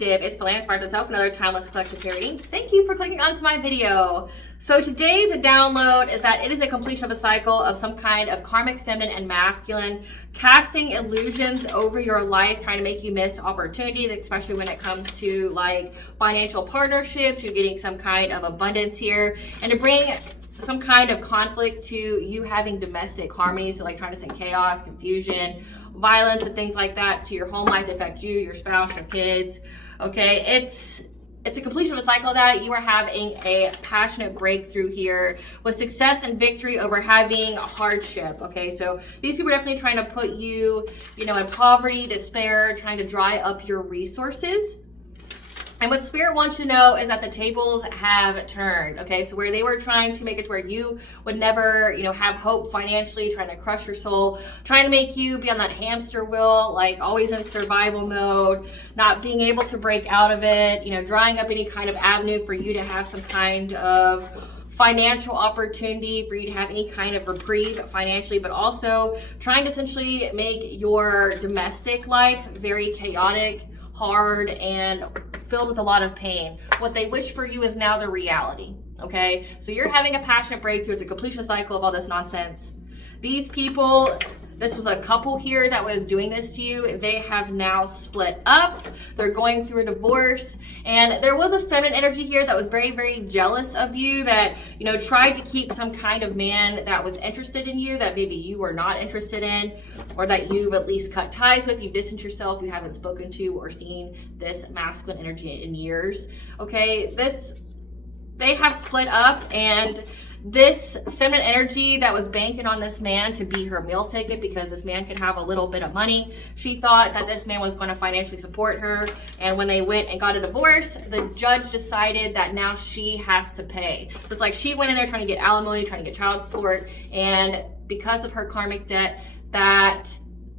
collective, it's aspiraltotheself, another timeless collective reading. Thank you for clicking onto my video. So today's download is that it is a completion of a cycle of some kind of karmic feminine and masculine casting illusions over your life, trying to make you miss opportunities, especially when it comes to like financial partnerships. You're getting some kind of abundance here, and to bring some kind of conflict to you having domestic harmony, so like trying to send chaos, confusion, violence, and things like that to your home life to affect you, your spouse, your kids. Okay, it's a completion of a cycle that you are having a passionate breakthrough here with success and victory over having hardship. Okay, so these people are definitely trying to put you, in poverty, despair, trying to dry up your resources. And what Spirit wants you to know is that the tables have turned, okay? So where they were trying to make it to where you would never, have hope financially, trying to crush your soul, trying to make you be on that hamster wheel, like always in survival mode, not being able to break out of it, drying up any kind of avenue for you to have some kind of financial opportunity, for you to have any kind of reprieve financially, but also trying to essentially make your domestic life very chaotic, hard, and filled with a lot of pain. What they wish for you is now the reality, okay? So you're having a passionate breakthrough. It's a completion cycle of all this nonsense. These people, this was a couple here that was doing this to you. They have now split up. They're going through a divorce. And there was a feminine energy here that was very, very jealous of you, that, tried to keep some kind of man that was interested in you that maybe you were not interested in, or that you've at least cut ties with. You've distanced yourself. You haven't spoken to or seen this masculine energy in years. Okay, they have split up, and this feminine energy that was banking on this man to be her meal ticket because this man could have a little bit of money, she thought that this man was going to financially support her. And when they went and got a divorce, the judge decided that now she has to pay. So it's like she went in there trying to get alimony, trying to get child support, and because of her karmic debt, that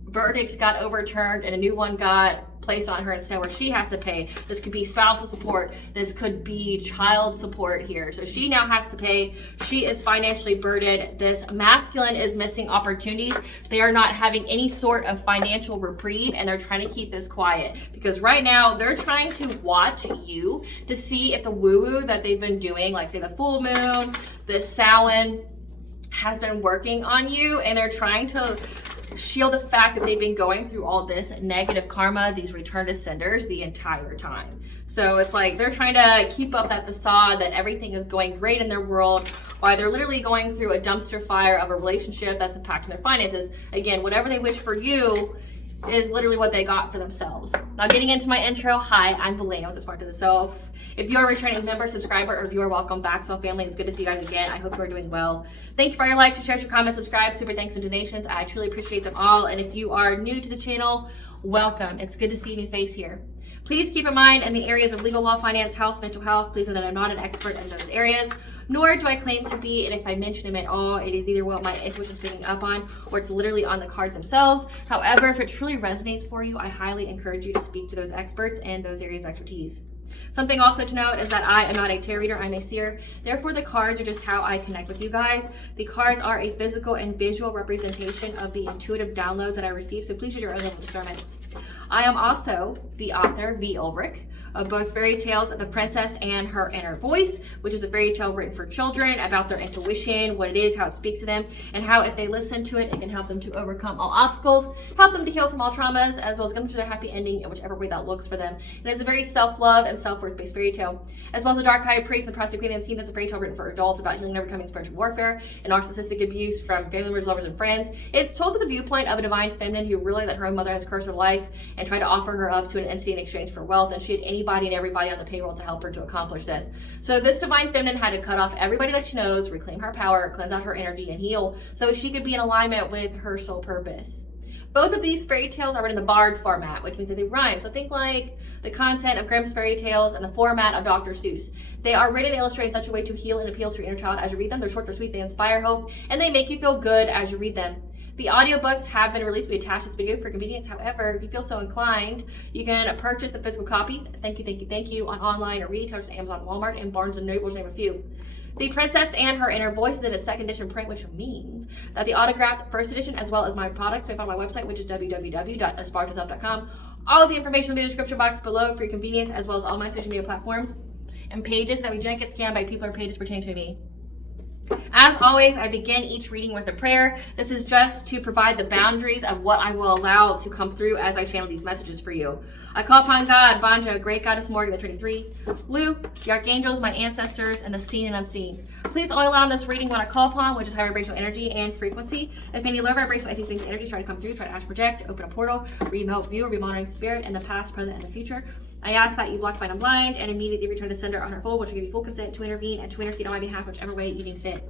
verdict got overturned and a new one got placed on her instead, where she has to pay. This could be spousal support, this could be child support here. So she now has to pay. She is financially burdened. This masculine is missing opportunities. They are not having any sort of financial reprieve, and they're trying to keep this quiet because right now they're trying to watch you to see if the woo-woo that they've been doing, like say the full moon, this Samhain, has been working on you, and they're trying to shield the fact that they've been going through all this negative karma, these return to senders, the entire time. So it's like they're trying to keep up that facade that everything is going great in their world while they're literally going through a dumpster fire of a relationship that's impacting their finances. Again, whatever they wish for you is literally what they got for themselves. Now getting into my intro, hi, I'm Belena with aspiraltotheself. If you are a returning member, subscriber, or viewer, welcome back to our family. It's good to see you guys again. I hope you are doing well. Thank you for your likes, your shares, your comments, subscribe, super thanks, and donations. I truly appreciate them all. And if you are new to the channel, welcome. It's good to see a new face here. Please keep in mind in the areas of legal, law, finance, health, mental health, please know that I'm not an expert in those areas, nor do I claim to be, and if I mention them at all, it is either what my intuition is picking up on or it's literally on the cards themselves. However, if it truly resonates for you, I highly encourage you to speak to those experts and those areas of expertise. Something also to note is that I am not a tarot reader, I'm a seer. Therefore, the cards are just how I connect with you guys. The cards are a physical and visual representation of the intuitive downloads that I receive, so please use your own level of discernment. I am also the author, V. Ulrich, of both fairy tales, The Princess and Her Inner Voice, which is a fairy tale written for children about their intuition, what it is, how it speaks to them, and how if they listen to it, it can help them to overcome all obstacles, help them to heal from all traumas, as well as come to their happy ending in whichever way that looks for them. And it's a very self-love and self-worth based fairy tale, as well as a dark high priest and prosecuting scene that's a fairy tale written for adults about healing and overcoming spiritual warfare and narcissistic abuse from family members, lovers, and friends. It's told through the viewpoint of a divine feminine who realized that her own mother has cursed her life and tried to offer her up to an entity in exchange for wealth, and she had anybody and everybody on the payroll to help her to accomplish this. So this divine feminine had to cut off everybody that she knows, reclaim her power, cleanse out her energy, and heal so she could be in alignment with her soul purpose. Both of these fairy tales are written in the bard format, which means that they rhyme. So think like the content of Grimm's fairy tales and the format of Dr. Seuss. They are written and illustrated in such a way to heal and appeal to your inner child as you read them. They're short, they're sweet, they inspire hope, and they make you feel good as you read them. The audiobooks have been released. We attach this video for convenience. However, if you feel so inclined, you can purchase the physical copies. Thank you on online or retailers, Amazon, Walmart, and Barnes & Noble, to name a few. The Princess and Her Inner Voice is in its second edition print, which means that the autographed first edition, as well as my products, may be on my website, which is www.aspiraltotheself.com, All of the information will be in the description box below for your convenience, as well as all my social media platforms and pages so that we don't get scammed by people or pages pertaining to me. As always, I begin each reading with a prayer. This is just to provide the boundaries of what I will allow to come through as I channel these messages for you. I call upon God, Banja, Great Goddess Morgan, the 23, Lu, the Archangels, my ancestors, and the seen and unseen. Please only allow in this reading what I call upon, which is high vibrational energy and frequency. If any low vibrational anti-space energies try to come through, try to astral project, open a portal, remote view, or remonitoring spirit in the past, present, and the future, I ask that you block, bind, and blind, and immediately return to sender on her fold, which will give you full consent to intervene and to intercede on my behalf, whichever way you deem fit.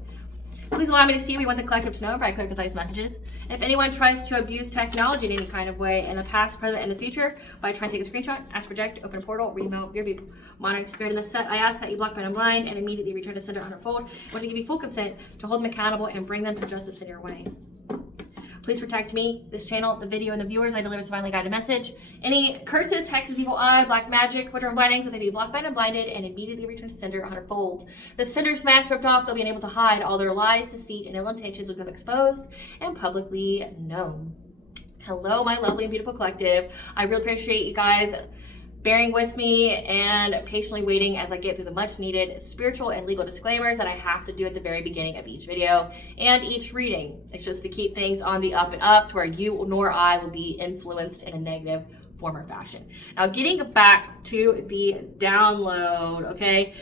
Please allow me to see what we want the collective to know by clear, concise messages. If anyone tries to abuse technology in any kind of way in the past, present, and the future by trying to take a screenshot, astral project, open a portal, remote view, monitoring spirit in the set, I ask that you block, bind, and blind, and immediately return to sender on her fold, which will give you full consent to hold them accountable and bring them to justice in your way. Please protect me, this channel, the video, and the viewers. I deliver this divinely guided message. Any curses, hexes, evil eye, black magic, witcher, and blindings, that they be blocked, bind, and blinded, and immediately return to sender on her fold. The sender's mask ripped off, they'll be unable to hide. All their lies, deceit, and ill intentions will become exposed and publicly known. Hello, my lovely and beautiful collective. I really appreciate you guys bearing with me and patiently waiting as I get through the much needed spiritual and legal disclaimers that I have to do at the very beginning of each video and each reading. It's just to keep things on the up and up to where you nor I will be influenced in a negative form or fashion. Now, getting back to the download, okay?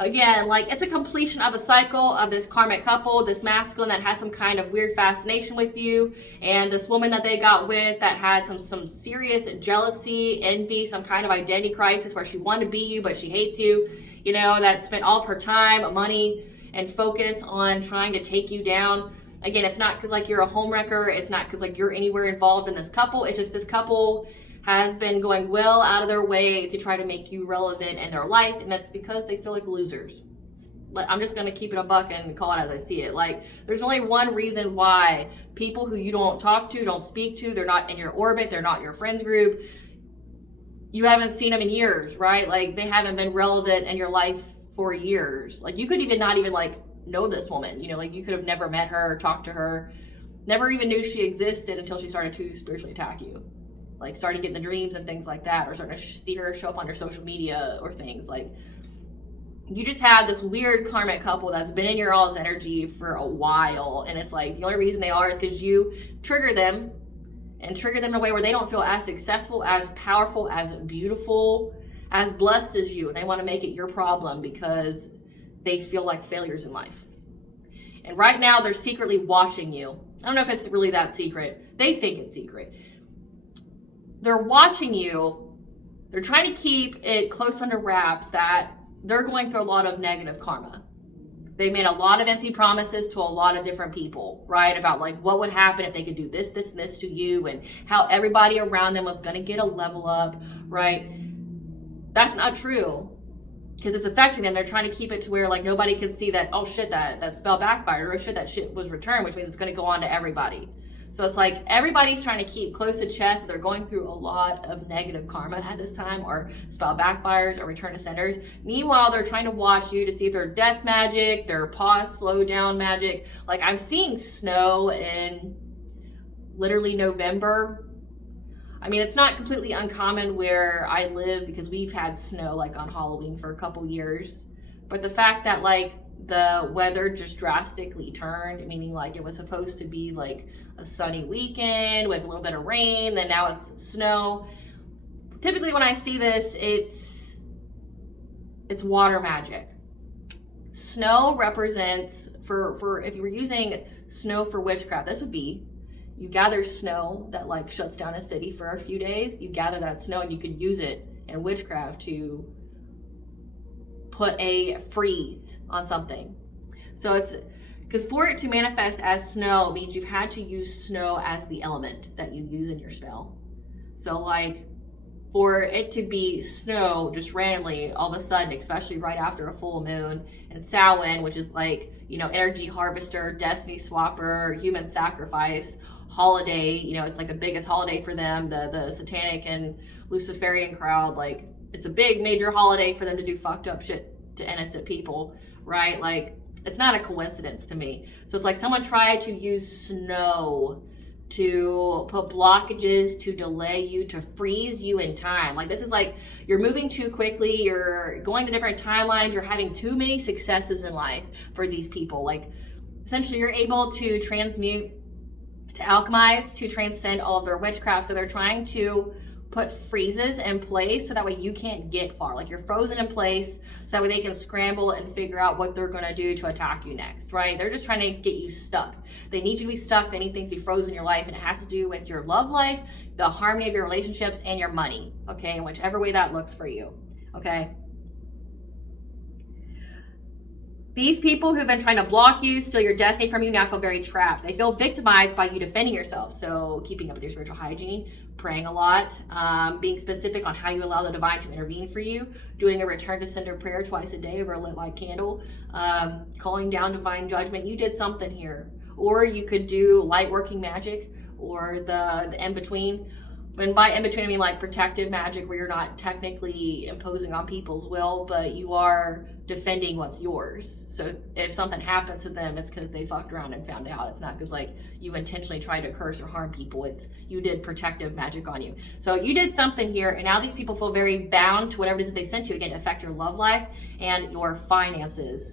Again, like, it's a completion of a cycle of this karmic couple, this masculine that had some kind of weird fascination with you, and this woman that they got with that had some serious jealousy, envy, some kind of identity crisis where she wanted to be you, but she hates you, you know, that spent all of her time, money, and focus on trying to take you down. Again, it's not because, like, you're a homewrecker. It's not because, like, you're anywhere involved in this couple. It's just this couple has been going well out of their way to try to make you relevant in their life, and that's because they feel like losers. I'm just going to keep it a buck and call it as I see it. Like, there's only one reason why people who you don't talk to, don't speak to, they're not in your orbit, they're not your friends group, you haven't seen them in years, right? Like, they haven't been relevant in your life for years. Like, you could even not even, like, know this woman, you know, like, you could have never met her, talked to her, never even knew she existed until she started to spiritually attack you. Like, starting getting the dreams and things like that, or starting to see her show up on your social media or things. Like, you just have this weird karmic couple that's been in your all's energy for a while, and it's like the only reason they are is because you trigger them, and trigger them in a way where they don't feel as successful, as powerful, as beautiful, as blessed as you, and they want to make it your problem because they feel like failures in life. And right now, they're secretly watching you. I don't know if it's really that secret. They think it's secret. They're watching you. They're trying to keep it close under wraps that they're going through a lot of negative karma. They made a lot of empty promises to a lot of different people, right? About, like, what would happen if they could do this, this, and this to you, and how everybody around them was going to get a level up, right? That's not true, because it's affecting them. They're trying to keep it to where, like, nobody can see that, oh shit, that spell backfired, or shit, that shit was returned, which means it's going to go on to everybody. So it's like everybody's trying to keep close to chest. They're going through a lot of negative karma at this time, or spell backfires, or return to senders. Meanwhile, they're trying to watch you to see if they're death magic, their pause, slow down magic. Like, I'm seeing snow in literally November. I mean, it's not completely uncommon where I live because we've had snow, like, on Halloween for a couple years. But the fact that, like, the weather just drastically turned, meaning, like, it was supposed to be like a sunny weekend with a little bit of rain, then now it's snow. Typically when I see this, it's water magic. Snow represents, for if you were using snow for witchcraft, this would be, you gather snow that, like, shuts down a city for a few days. You gather that snow and you could use it in witchcraft to put a freeze on something. So it's because for it to manifest as snow means you've had to use snow as the element that you use in your spell. So, like, for it to be snow just randomly all of a sudden, especially right after a full moon, and Samhain, which is, like, you know, energy harvester, destiny swapper, human sacrifice holiday, you know, it's like the biggest holiday for them, the satanic and Luciferian crowd. Like, it's a big major holiday for them to do fucked up shit to innocent people, right? Like, it's not a coincidence to me. So it's like someone tried to use snow to put blockages, to delay you, to freeze you in time. Like, this is like you're moving too quickly, you're going to different timelines, you're having too many successes in life for these people. Like, essentially you're able to transmute, to alchemize, to transcend all of their witchcraft. So they're trying to put freezes in place so that way you can't get far. Like, you're frozen in place so that way they can scramble and figure out what they're going to do to attack you next, right? They're just trying to get you stuck. They need you to be stuck. They need things to be frozen in your life, and it has to do with your love life, the harmony of your relationships, and your money, okay? In whichever way that looks for you, okay? These people who've been trying to block you, steal your destiny from you, now feel very trapped. They feel victimized by you defending yourself. So keeping up with your spiritual hygiene, praying a lot, being specific on how you allow the divine to intervene for you, doing a return to sender prayer twice a day over a lit light candle, calling down divine judgment. You did something here. Or you could do light working magic, or the in-between. And by in-between, I mean like protective magic, where you're not technically imposing on people's will, but you are defending what's yours. So if something happens to them, it's because they fucked around and found out. It's not because like you intentionally tried to curse or harm people. It's you did protective magic on you. So you did something here, and now these people feel very bound to whatever it is that they sent you. Again, to affect your love life and your finances.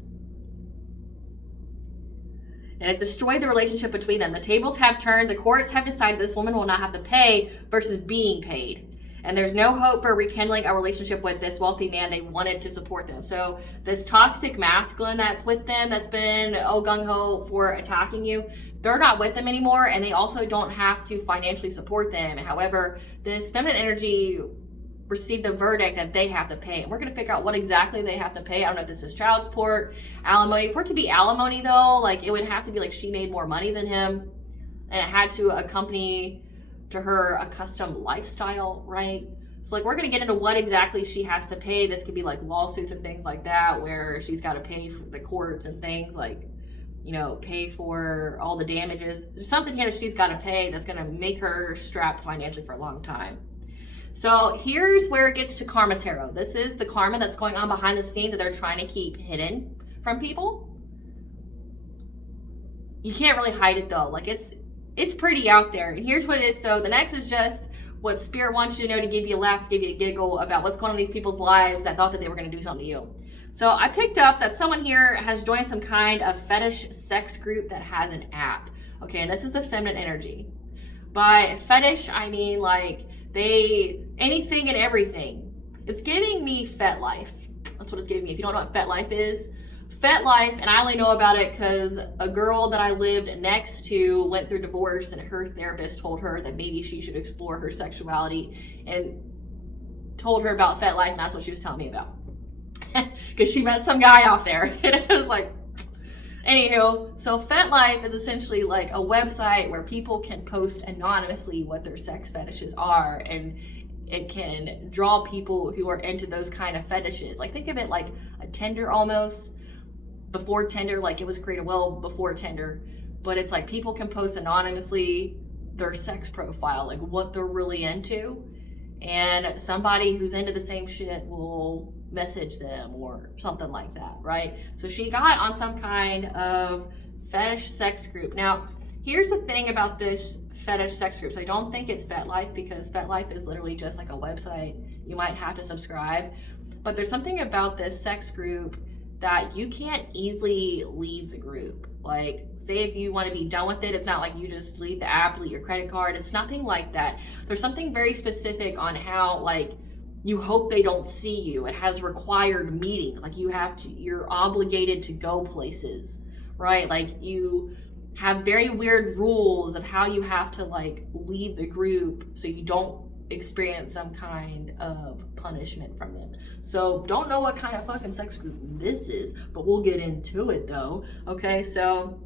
And it destroyed the relationship between them. The tables have turned. The courts have decided this woman will not have to pay versus being paid. And there's no hope for rekindling a relationship with this wealthy man. They wanted to support them. So this toxic masculine that's with them, that's been gung-ho for attacking you, they're not with them anymore, and they also don't have to financially support them. However, this feminine energy received the verdict that they have to pay. And we're going to figure out what exactly they have to pay. I don't know if this is child support, alimony. For it to be alimony, though, like, it would have to be like she made more money than him, and it had to accompany to her a custom lifestyle, right? So, like, we're going to get into what exactly she has to pay. This could be like lawsuits and things like that, where she's got to pay for the courts and things, like, you know, pay for all the damages. There's something here that she's got to pay that's going to make her strapped financially for a long time. So here's where it gets to karma tarot. This is the karma that's going on behind the scenes that they're trying to keep hidden from people. You can't really hide it though. Like, it's pretty out there. And here's what it is. So the next is just what Spirit wants you to know, to give you a laugh, to give you a giggle about what's going on in these people's lives that thought that they were going to do something to you. So I picked up that someone here has joined some kind of fetish sex group that has an app. Okay, and this is the feminine energy. By fetish, I mean like anything and everything. It's giving me fet life. That's what it's giving me. If you don't know what fet life is, fet life, and I only know about it because a girl that I lived next to went through divorce, and her therapist told her that maybe she should explore her sexuality, and told her about fet life, and that's what she was telling me about. Because she met some guy out there, and it was like, anywho, so fet life is essentially like a website where people can post anonymously what their sex fetishes are, and it can draw people who are into those kind of fetishes. Like, think of it like a Tinder almost. Before Tinder, like, it was created well before Tinder, but it's like people can post anonymously their sex profile, like what they're really into, and somebody who's into the same shit will message them or something like that, right? So she got on some kind of fetish sex group. Now, here's the thing about this fetish sex groups. I don't think it's FetLife, because FetLife is literally just like a website. You might have to subscribe, but there's something about this sex group that you can't easily leave the group. Like, say if you want to be done with it, it's not like you just delete the app, delete your credit card. It's nothing like that. There's something very specific on how, like, you hope they don't see you. It has required meetings. Like, you're obligated to go places, right? Like, you have very weird rules of how you have to, like, leave the group so you don't experience some kind of punishment from them. So don't know what kind of fucking sex group this is, but we'll get into it though. Okay, so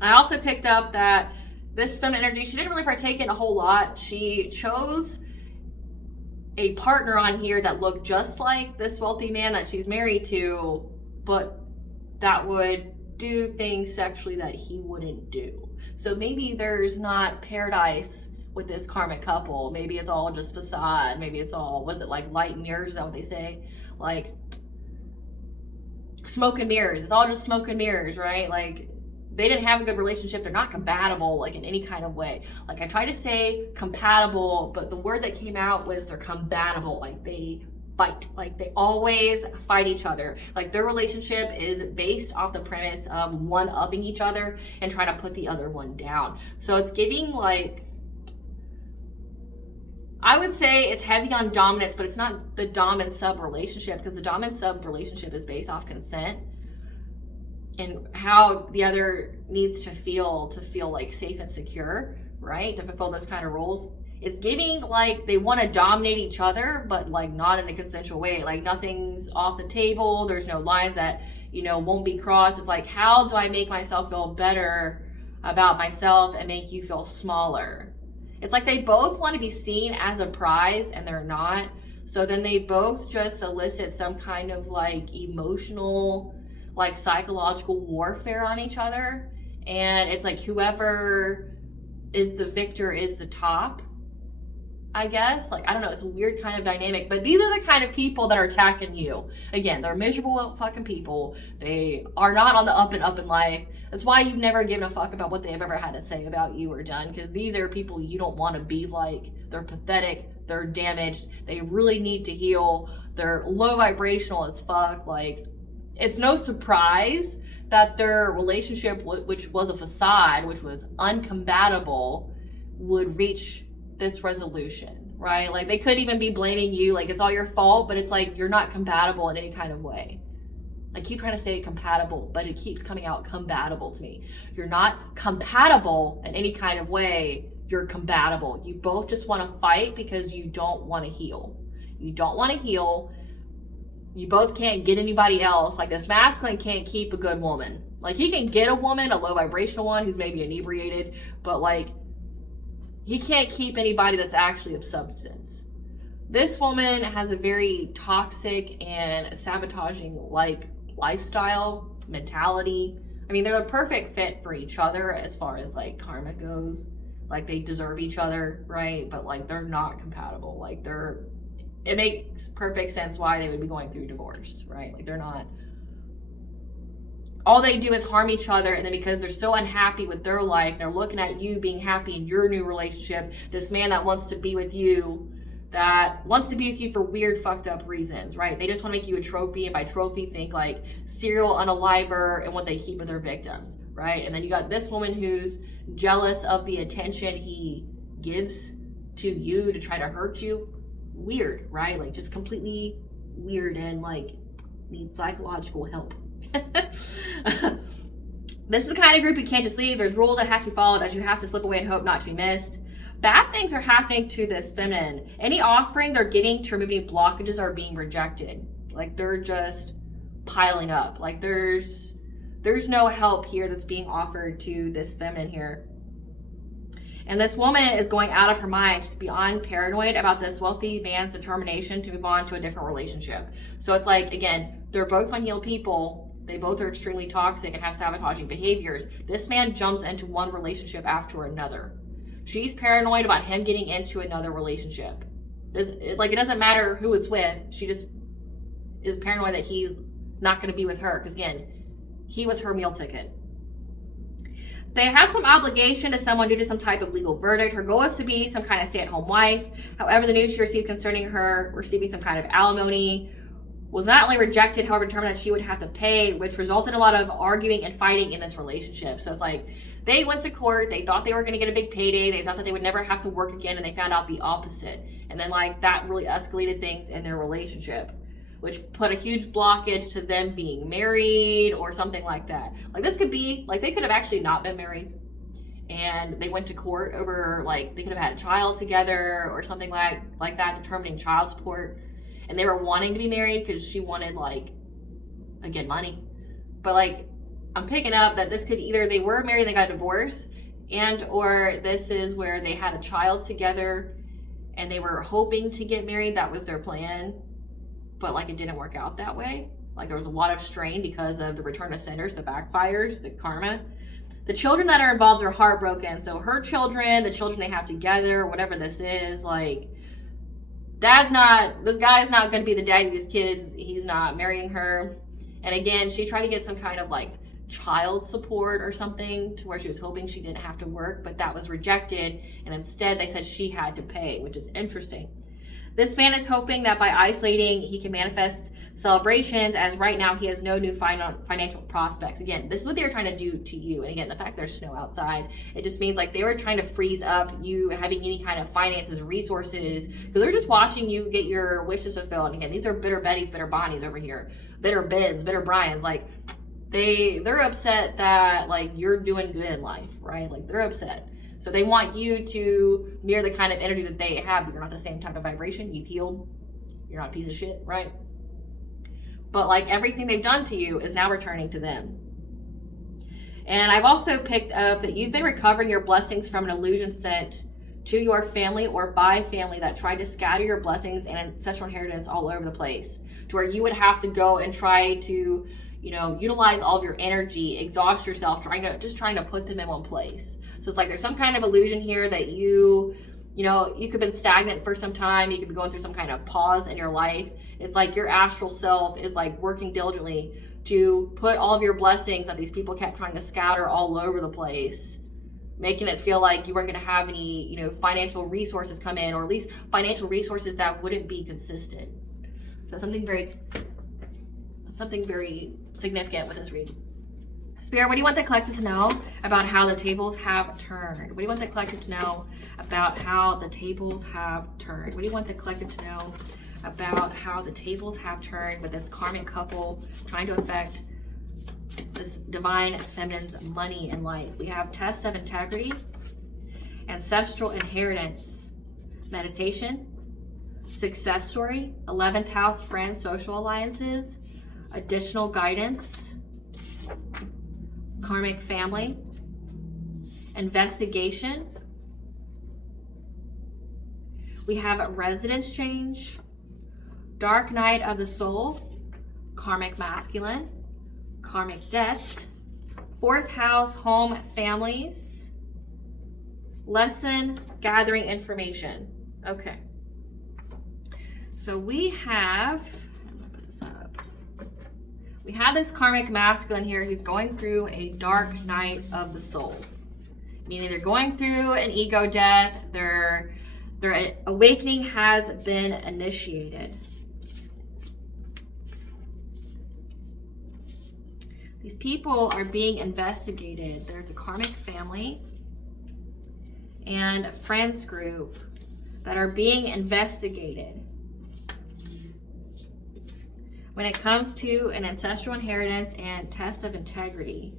I also picked up that this feminine energy, she didn't really partake in a whole lot. She chose a partner on here that looked just like this wealthy man that she's married to, but that would do things sexually that he wouldn't do. So maybe there's not paradise with this karmic couple. Maybe it's all just facade. Maybe it's all, what's it, like light and mirrors? Is that what they say? Like smoke and mirrors. It's all just smoke and mirrors, right? Like, they didn't have a good relationship. They're not compatible, like in any kind of way. Like I tried to say compatible, but the word that came out was they're compatible. Like they fight, like they always fight each other. Like their relationship is based off the premise of one-upping each other and trying to put the other one down. So it's giving like, I would say it's heavy on dominance, but it's not the dom and sub relationship, because the dom and sub relationship is based off consent and how the other needs to feel like safe and secure, right? To fulfill those kind of roles. It's giving like they want to dominate each other, but like not in a consensual way. Like nothing's off the table. There's no lines that, you know, won't be crossed. It's like, how do I make myself feel better about myself and make you feel smaller? It's like they both want to be seen as a prize and they're not. So then they both just elicit some kind of like emotional, like psychological warfare on each other. And it's like whoever is the victor is the top, I guess. Like, I don't know, it's a weird kind of dynamic, but these are the kind of people that are attacking you. Again, they're miserable fucking people. They are not on the up and up in life. That's why you've never given a fuck about what they've ever had to say about you or done, because these are people you don't want to be like. They're pathetic, they're damaged, they really need to heal, they're low vibrational as fuck. Like, it's no surprise that their relationship, which was a facade, which was uncompatible, would reach this resolution, right? Like they could even be blaming you, like it's all your fault, but it's like you're not compatible in any kind of way. I keep trying to say compatible, but it keeps coming out compatible to me. You're not compatible in any kind of way. You're compatible. You both just want to fight because you don't want to heal. You don't want to heal. You both can't get anybody else. Like this masculine can't keep a good woman. Like he can get a woman, a low vibrational one who's maybe inebriated, but like he can't keep anybody that's actually of substance. This woman has a very toxic and sabotaging like lifestyle, mentality. I mean, they're a perfect fit for each other as far as like karma goes. Like they deserve each other, right? But like they're not compatible. Like it makes perfect sense why they would be going through divorce, right? Like they're not, all they do is harm each other, and then because they're so unhappy with their life, they're looking at you being happy in your new relationship, this man that wants to be with you for weird fucked up reasons, right? They just want to make you a trophy, and by trophy think like serial unaliver and what they keep with their victims, right? And then you got this woman who's jealous of the attention he gives to you to try to hurt you. Weird, right? Like just completely weird and like need psychological help. This is the kind of group you can't just leave. There's rules that have to be followed as you have to slip away and hope not to be missed. Bad things are happening to this feminine. Any offering they're getting to remove any blockages are being rejected. Like they're just piling up. Like there's no help here that's being offered to this feminine here. And this woman is going out of her mind. She's beyond paranoid about this wealthy man's determination to move on to a different relationship. So it's like, again, they're both unhealed people. They both are extremely toxic and have sabotaging behaviors. This man jumps into one relationship after another. She's paranoid about him getting into another relationship. It doesn't matter who it's with. She just is paranoid that he's not going to be with her. Because again, he was her meal ticket. They have some obligation to someone due to some type of legal verdict. Her goal is to be some kind of stay-at-home wife. However, the news she received concerning her receiving some kind of alimony was not only rejected, however, determined that she would have to pay, which resulted in a lot of arguing and fighting in this relationship. So it's like they went to court. They thought they were going to get a big payday. They thought that they would never have to work again, and they found out the opposite. And then like that really escalated things in their relationship, which put a huge blockage to them being married or something like that. Like this could be, like they could have actually not been married and they went to court over, like they could have had a child together or something like that, determining child support. And they were wanting to be married because she wanted like, again, money. But like, I'm picking up that this could either they were married and they got divorced, and or this is where they had a child together and they were hoping to get married. That was their plan. But like it didn't work out that way. Like there was a lot of strain because of the return of sinners, the backfires, the karma. The children that are involved are heartbroken. So her children, the children they have together, whatever this is, like this guy is not going to be the daddy of these kids. He's not marrying her. And again, she tried to get some kind of like child support or something, to where she was hoping she didn't have to work, but that was rejected, and instead they said she had to pay, which is interesting. This man is hoping that by isolating, he can manifest celebrations, as right now he has no new financial prospects. Again, this is what they were trying to do to you. And again, the fact there's snow outside, it just means like they were trying to freeze up you having any kind of finances, resources, because they're just watching you get your wishes fulfilled. And again, these are bitter Bettys, bitter Bonnies over here, bitter Bens, bitter Brians. Like they're upset that like you're doing good in life, right? Like they're upset. So they want you to mirror the kind of energy that they have, but you're not the same type of vibration. You've healed. You're not a piece of shit, right? But like everything they've done to you is now returning to them. And I've also picked up that you've been recovering your blessings from an illusion sent to your family or by family that tried to scatter your blessings and ancestral inheritance all over the place, to where you would have to go and try to, you know, utilize all of your energy, exhaust yourself, trying to put them in one place. So it's like there's some kind of illusion here that you know, you could have been stagnant for some time. You could be going through some kind of pause in your life. It's like your astral self is like working diligently to put all of your blessings that these people kept trying to scatter all over the place, making it feel like you weren't going to have any, you know, financial resources come in, or at least financial resources that wouldn't be consistent. So something very significant with this reading. Spirit, what do you want the collective to know about how the tables have turned? What do you want the collective to know about how the tables have turned? What do you want the collective to know about how the tables have turned with this karmic couple trying to affect this divine feminine's money in life? We have test of integrity, ancestral inheritance, meditation, success story, 11th house, friends, social alliances, additional guidance, karmic family, investigation. We have residence change, dark night of the soul, karmic masculine, karmic debt, 4th house, home, families, lesson, gathering information. Okay. So we have, I'm gonna put this up. We have this karmic masculine here who's going through a dark night of the soul, meaning they're going through an ego death. Their awakening has been initiated. These people are being investigated. There's a karmic family and a friends group that are being investigated when it comes to an ancestral inheritance and test of integrity.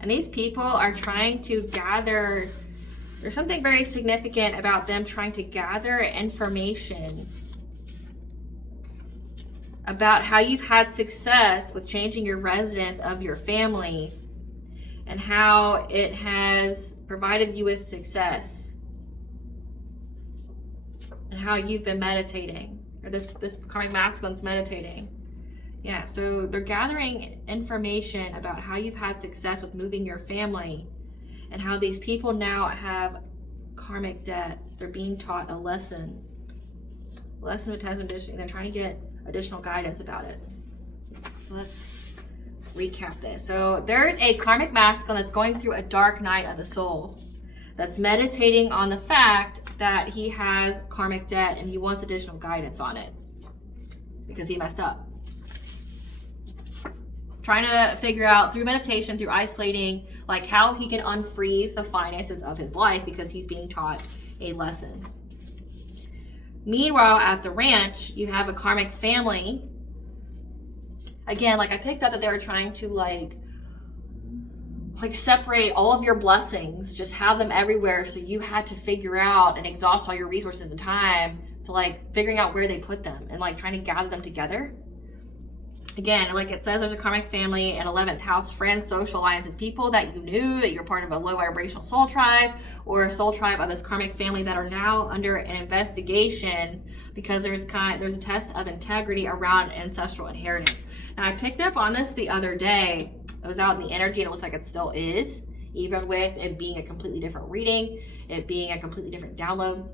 And these people are trying to gather, there's something very significant about them trying to gather information about how you've had success with changing your residence of your family and how it has provided you with success and how you've been meditating, or this karmic masculine's meditating. Yeah, so they're gathering information about how you've had success with moving your family and how these people now have karmic debt. They're being taught a lesson of attachment, and they're trying to get additional guidance about it. So let's recap this. So there's a karmic masculine that's going through a dark night of the soul, that's meditating on the fact that he has karmic debt and he wants additional guidance on it because he messed up. Trying to figure out through meditation, through isolating, like how he can unfreeze the finances of his life because he's being taught a lesson. Meanwhile, at the ranch, you have a karmic family. Again, like I picked up that they were trying to like separate all of your blessings, just have them everywhere. So you had to figure out and exhaust all your resources and time to like figuring out where they put them and like trying to gather them together. Again, like it says, there's a karmic family and 11th house, friends, social alliances, people that you knew that you're part of a low vibrational soul tribe or a soul tribe of this karmic family that are now under an investigation because there's a test of integrity around ancestral inheritance. Now I picked up on this the other day. It was out in the energy and it looks like it still is, even with it being a completely different reading, it being a completely different download.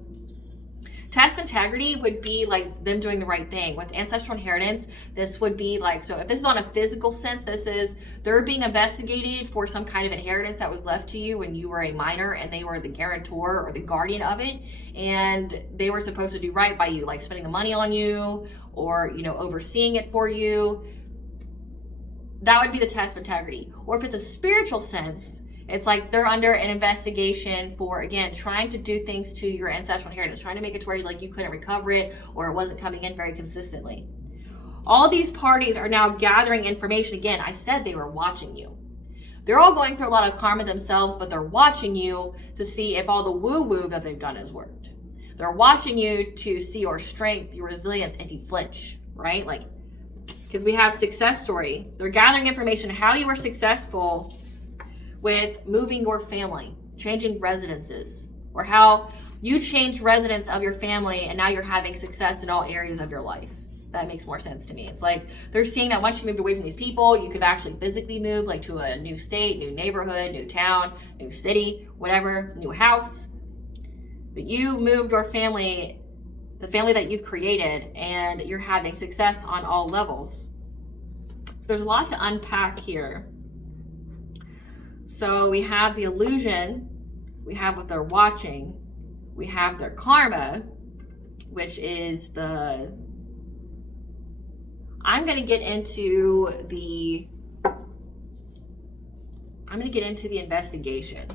Test of integrity would be like them doing the right thing. With ancestral inheritance, this would be like, so if this is on a physical sense, this is they're being investigated for some kind of inheritance that was left to you when you were a minor and they were the guarantor or the guardian of it, and they were supposed to do right by you, like spending the money on you or, you know, overseeing it for you. That would be the test of integrity. Or if it's a spiritual sense, it's like they're under an investigation for, again, trying to do things to your ancestral inheritance, trying to make it to where like you couldn't recover it or it wasn't coming in very consistently. All these parties are now gathering information. Again, I said they were watching you. They're all going through a lot of karma themselves, but they're watching you to see if all the woo-woo that they've done has worked. They're watching you to see your strength, your resilience, if you flinch, right? Like, because we have success story. They're gathering information how you were successful with moving your family, changing residences, or how you changed residence of your family and now you're having success in all areas of your life. That makes more sense to me. It's like they're seeing that once you moved away from these people, you could actually physically move like to a new state, new neighborhood, new town, new city, whatever, new house. But you moved your family, the family that you've created, and you're having success on all levels. So there's a lot to unpack here. So we have the illusion, we have what they're watching, we have their karma, which is the, I'm going to get into the investigation,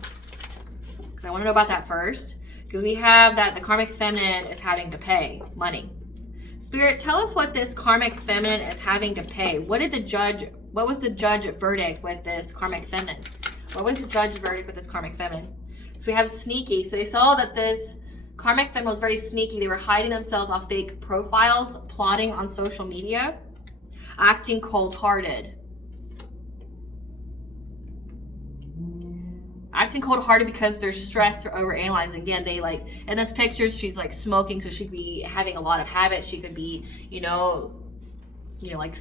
because I want to know about that first, because we have that the karmic feminine is having to pay money. Spirit, tell us what this karmic feminine is having to pay. What was the judge verdict with this karmic feminine? What was the judge's verdict with this karmic feminine? So we have sneaky. So they saw that this karmic feminine was very sneaky. They were hiding themselves off fake profiles, plotting on social media, acting cold-hearted. Acting cold-hearted because they're stressed, they're overanalyzing. Again, they like, in this picture, she's like smoking, so she could be having a lot of habits. She could be, you know, like,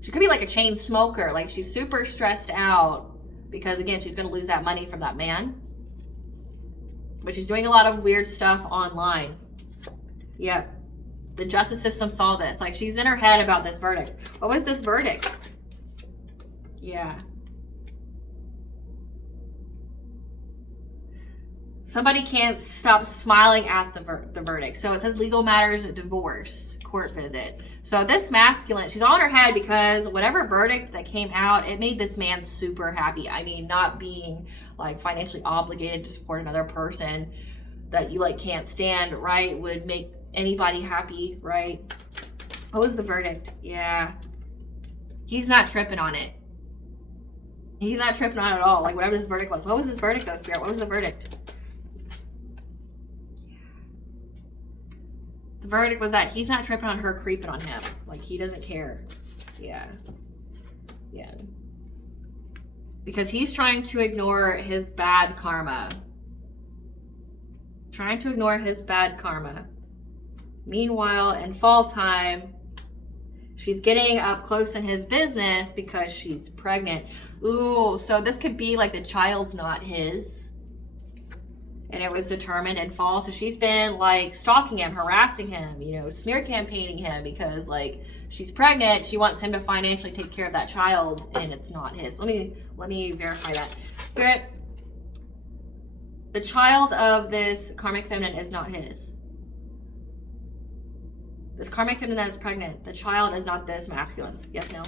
she could be like a chain smoker. Like, she's super stressed out because, again, she's going to lose that money from that man. But she's doing a lot of weird stuff online. Yeah. The justice system saw this. Like, she's in her head about this verdict. What was this verdict? Yeah. Somebody can't stop smiling at the verdict. So it says legal matters, divorce, court visit. So this masculine, she's all in her head because whatever verdict that came out, it made this man super happy. I mean, not being like financially obligated to support another person that you like can't stand, right, would make anybody happy, right? What was the verdict? Yeah. He's not tripping on it. He's not tripping on it at all. Like, whatever this verdict was. What was this verdict though, Spirit? What was the verdict? The verdict was that he's not tripping on her creeping on him. Like, he doesn't care. Yeah. Yeah. Because he's trying to ignore his bad karma. Trying to ignore his bad karma. Meanwhile, in fall time, she's getting up close in his business because she's pregnant. Ooh, so this could be like the child's not his. And it was determined in fall. So she's been like stalking him, harassing him, you know, smear campaigning him because like she's pregnant. She wants him to financially take care of that child and it's not his. Let me verify that. Spirit, the child of this karmic feminine is not his. This karmic feminine that is pregnant, the child is not this masculine. Yes, no?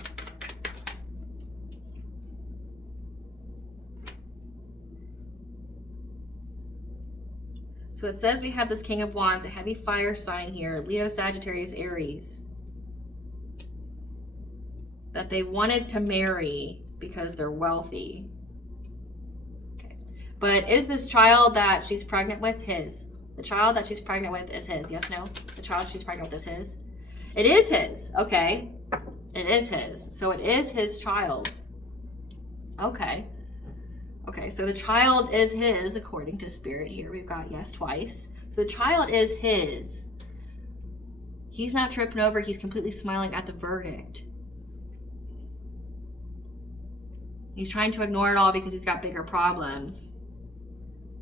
So it says we have this King of Wands, a heavy fire sign here, Leo, Sagittarius, Aries, that they wanted to marry because they're wealthy. Okay. But is this child that she's pregnant with his? The child that she's pregnant with is his. Yes, no? The child she's pregnant with is his? It is his. Okay. It is his. So it is his child. Okay. Okay, so the child is his, according to Spirit here. We've got yes twice. So the child is his. He's not tripping over. He's completely smiling at the verdict. He's trying to ignore it all because he's got bigger problems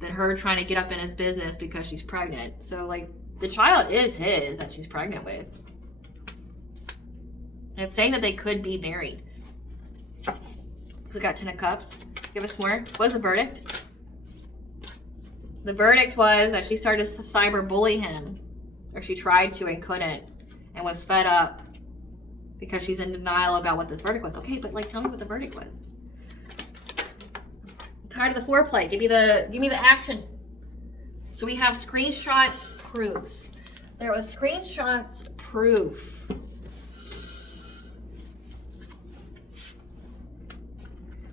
than her trying to get up in his business because she's pregnant. So, like, The child is his that she's pregnant with. And it's saying that they could be married. So we got 10 of Cups. Give us more. What was the verdict? The verdict was that she started to cyber bully him. Or she tried to and couldn't. And was fed up. Because she's in denial about what this verdict was. Okay, but like, tell me what the verdict was. I'm tired of the foreplay. Give me the action. So we have screenshots, proof. There was screenshots, proof.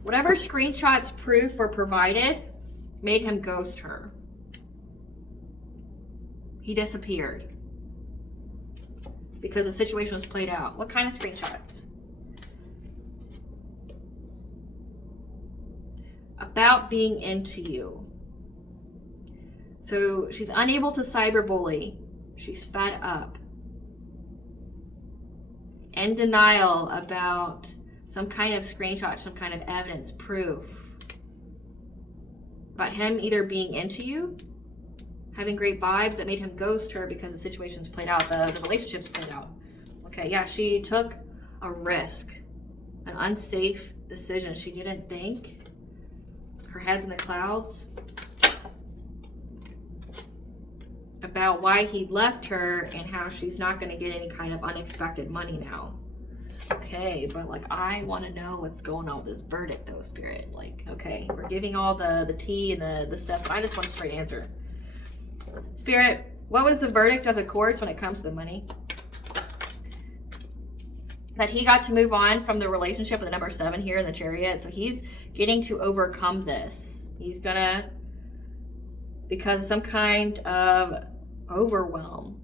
Whatever screenshots, proof were provided made him ghost her. He disappeared. Because the situation was played out. What kind of screenshots? About being into you. So she's unable to cyberbully. She's fed up. In denial about some kind of screenshot, some kind of evidence, proof. About him either being into you, having great vibes that made him ghost her because the situation's played out, the relationship's played out. Okay, yeah, she took a risk, an unsafe decision. She didn't think. Her head's in the clouds. About why he left her and how she's not going to get any kind of unexpected money now. Okay, but like, I want to know what's going on with this verdict though, Spirit. Like, okay, we're giving all the tea and the stuff, but I just want a straight answer. Spirit, what was the verdict of the courts when it comes to the money? That he got to move on from the relationship with the number 7 here in the Chariot. So he's getting to overcome this. He's gonna, because of some kind of overwhelm,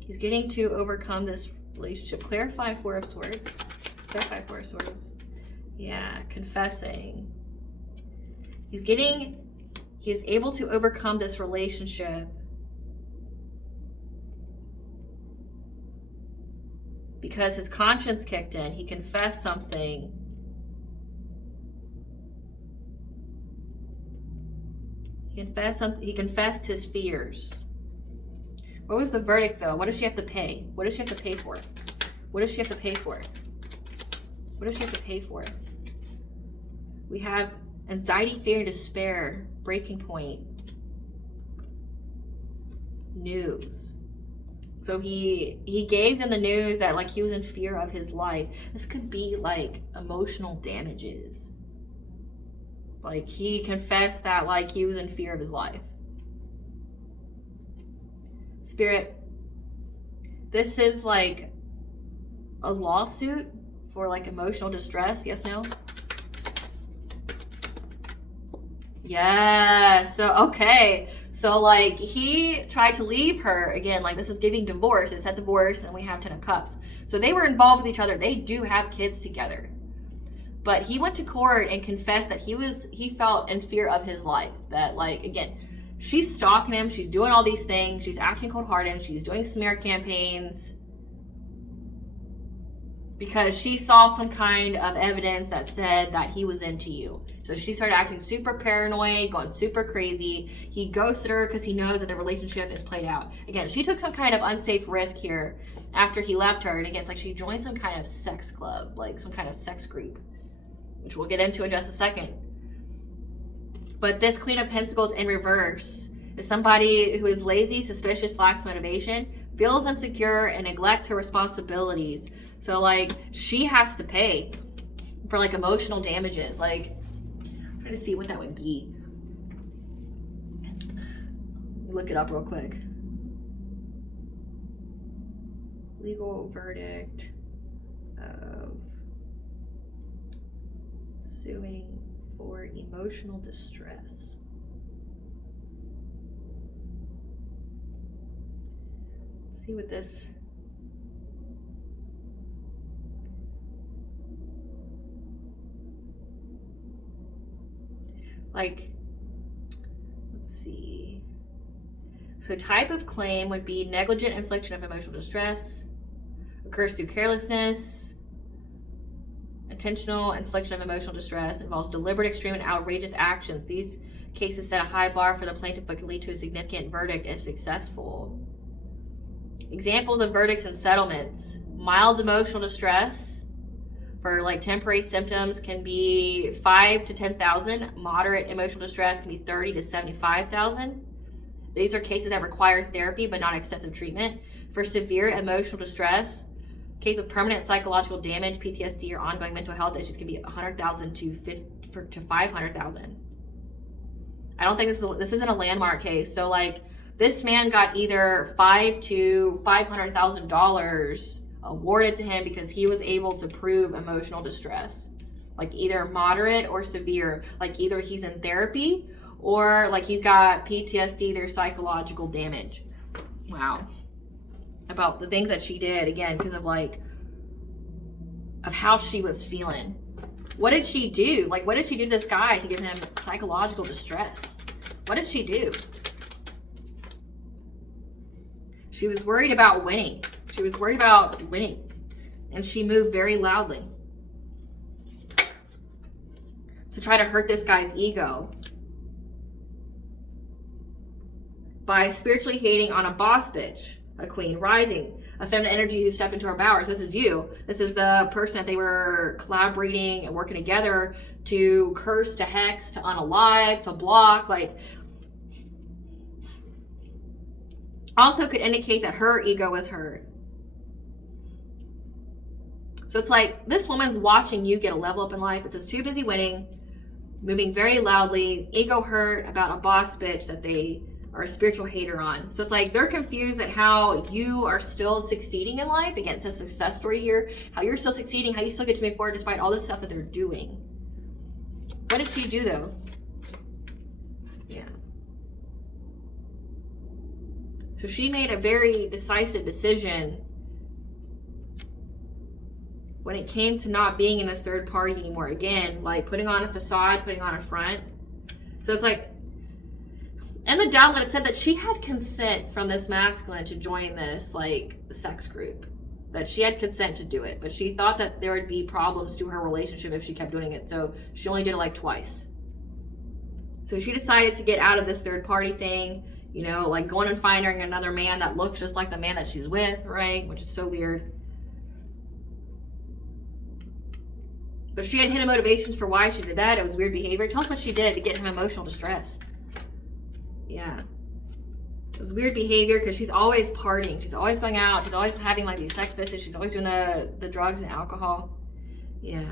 he's getting to overcome this relationship. Clarify 4 of Swords. Clarify 4 of Swords. Yeah, confessing. He is able to overcome this relationship because his conscience kicked in. He confessed something. He confessed his fears. What was the verdict though? What does she have to pay? What does she have to pay for? What does she have to pay for? What does she have to pay for? We have anxiety, fear, despair, breaking point, news. So he gave them the news that like he was in fear of his life. This could be like emotional damages. Like he confessed that like he was in fear of his life. Spirit, this is like a lawsuit for like emotional distress. Yes, no? Yeah, so okay. So like he tried to leave her again, like this is giving divorce. It said divorce and we have 10 of Cups. So they were involved with each other. They do have kids together. But he went to court and confessed that he felt in fear of his life. That like, again, she's stalking him, she's doing all these things, she's acting cold-hearted, she's doing smear campaigns. Because she saw some kind of evidence that said that he was into you. So she started acting super paranoid, going super crazy. He ghosted her because he knows that the relationship is played out. Again, she took some kind of unsafe risk here after he left her. And again, it's like she joined some kind of sex club, like some kind of sex group, which we'll get into in just a second. But this Queen of Pentacles in reverse is somebody who is lazy, suspicious, lacks motivation, feels insecure, and neglects her responsibilities. So like she has to pay for like emotional damages. Like I'm trying to see what that would be. Look it up real quick. Legal verdict of suing for emotional distress. Let's see what this. Like, let's see. So type of claim would be negligent infliction of emotional distress, occurs through carelessness, intentional infliction of emotional distress, involves deliberate, extreme, and outrageous actions. These Cases set a high bar for the plaintiff but can lead to a significant verdict if successful. Examples of verdicts and settlements. Mild emotional distress for like temporary symptoms can be 5 to 10,000. Moderate emotional distress can be 30 to 75,000. These are cases that require therapy but not extensive treatment. For severe emotional distress, case of permanent psychological damage, PTSD, or ongoing mental health issues can be 100,000 to 500,000. I don't think this isn't a landmark case. So like this man got either $5 to $500,000 awarded to him because he was able to prove emotional distress, like either moderate or severe, like either he's in therapy or like he's got PTSD, there's psychological damage. Wow. About the things that she did, again, because of like of how she was feeling. What did she do? Like, what did she do to this guy to give him psychological distress? What did she do? She was worried about winning. She was worried about winning. And she moved very loudly to try to hurt this guy's ego by spiritually hating on a boss bitch, a queen, rising, a feminine energy who stepped into her powers. This is you. This is the person that they were collaborating and working together to curse, to hex, to unalive, to block. Like, also could indicate that her ego was hurt. So it's like this woman's watching you get a level up in life. It says too busy winning, moving very loudly, ego hurt about a boss bitch that they are a spiritual hater on. So it's like they're confused at how you are still succeeding in life. Again, it's a success story here. How you're still succeeding, how you still get to move forward despite all this stuff that they're doing. What did she do though? Yeah. So she made a very decisive decision when it came to not being in this third party anymore. Again, like putting on a facade, putting on a front. So it's like, in the download, it said that she had consent from this masculine to join this like sex group. That she had consent to do it, but she thought that there would be problems to her relationship if she kept doing it. So she only did it like twice. So she decided to get out of this third party thing, you know, like going and finding another man that looks just like the man that she's with, right? Which is so weird. But she had hidden motivations for why she did that. It was weird behavior. Tell us what she did to get him emotional distress. Yeah. It was weird behavior because she's always partying. She's always going out. She's always having like these sex visits. She's always doing the drugs and alcohol. Yeah.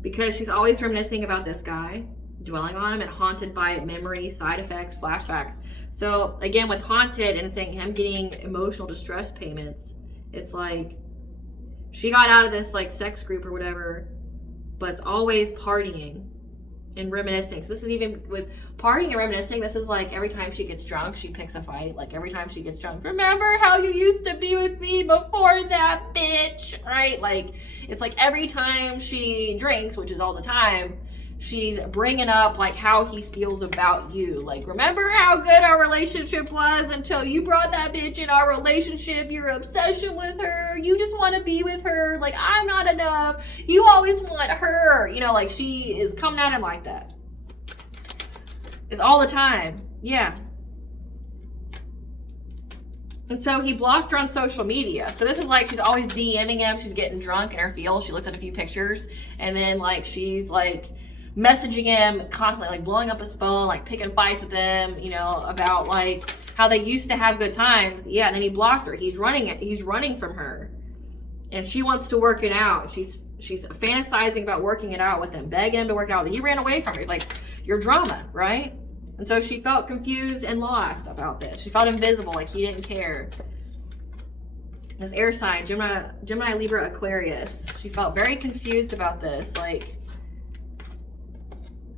Because she's always reminiscing about this guy, dwelling on him and haunted by memories, side effects, flashbacks. So again, with haunted and saying him getting emotional distress payments, it's like she got out of this like sex group or whatever, but it's always partying and reminiscing. So this is even with partying and reminiscing, this is like every time she gets drunk, she picks a fight. Like every time she gets drunk, remember how you used to be with me before that bitch, right? Like it's like every time she drinks, which is all the time, she's bringing up like how he feels about you. Like, remember how good our relationship was until you brought that bitch in our relationship, your obsession with her, you just want to be with her, like I'm not enough, you always want her, you know, like she is coming at him like that. It's all the time. Yeah. And so he blocked her on social media. So this is like she's always DMing him, she's getting drunk in her feels, she looks at a few pictures, and then like she's like messaging him constantly, like blowing up his phone, like picking fights with him, you know, about like how they used to have good times. Yeah, and then he blocked her. He's running from her. And she wants to work it out. She's fantasizing about working it out with him, begging him to work it out. He ran away from her. He's like, your drama, right? And so she felt confused and lost about this. She felt invisible, like he didn't care. This air sign, Gemini, Libra, Aquarius. She felt very confused about this, like.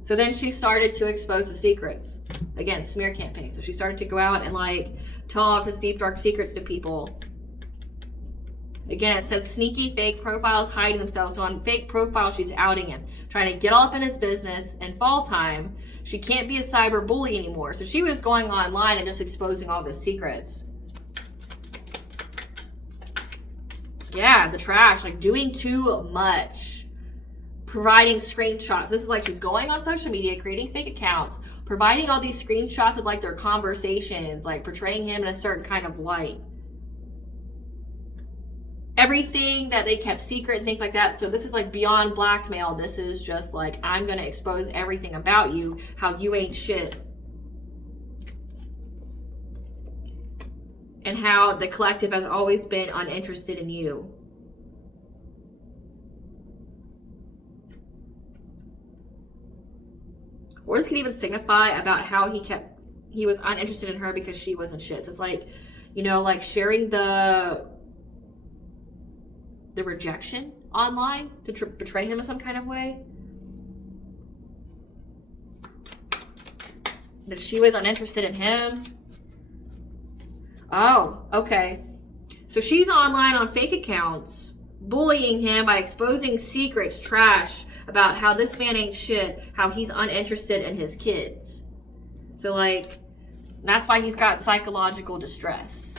So then she started to expose the secrets. Again, smear campaign. So she started to go out and like tell off his deep, dark secrets to people. Again, it says sneaky fake profiles hiding themselves. So on fake profile, she's outing him, trying to get all up in his business. In fall time, she can't be a cyber bully anymore. So she was going online and just exposing all of his secrets. Yeah, the trash, like doing too much. providing screenshots. This is like she's going on social media, creating fake accounts, providing all these screenshots of like their conversations, like portraying him in a certain kind of light. Everything that they kept secret and things like that. So this is like beyond blackmail. This is just like, I'm going to expose everything about you, how you ain't shit. And how the collective has always been uninterested in you. Or this could even signify about how he was uninterested in her because she wasn't shit. So it's like, you know, like sharing the rejection online to betray him in some kind of way. That she was uninterested in him. Oh, okay. So she's online on fake accounts, bullying him by exposing secrets, trash, about how this man ain't shit, how he's uninterested in his kids. So like, that's why he's got psychological distress.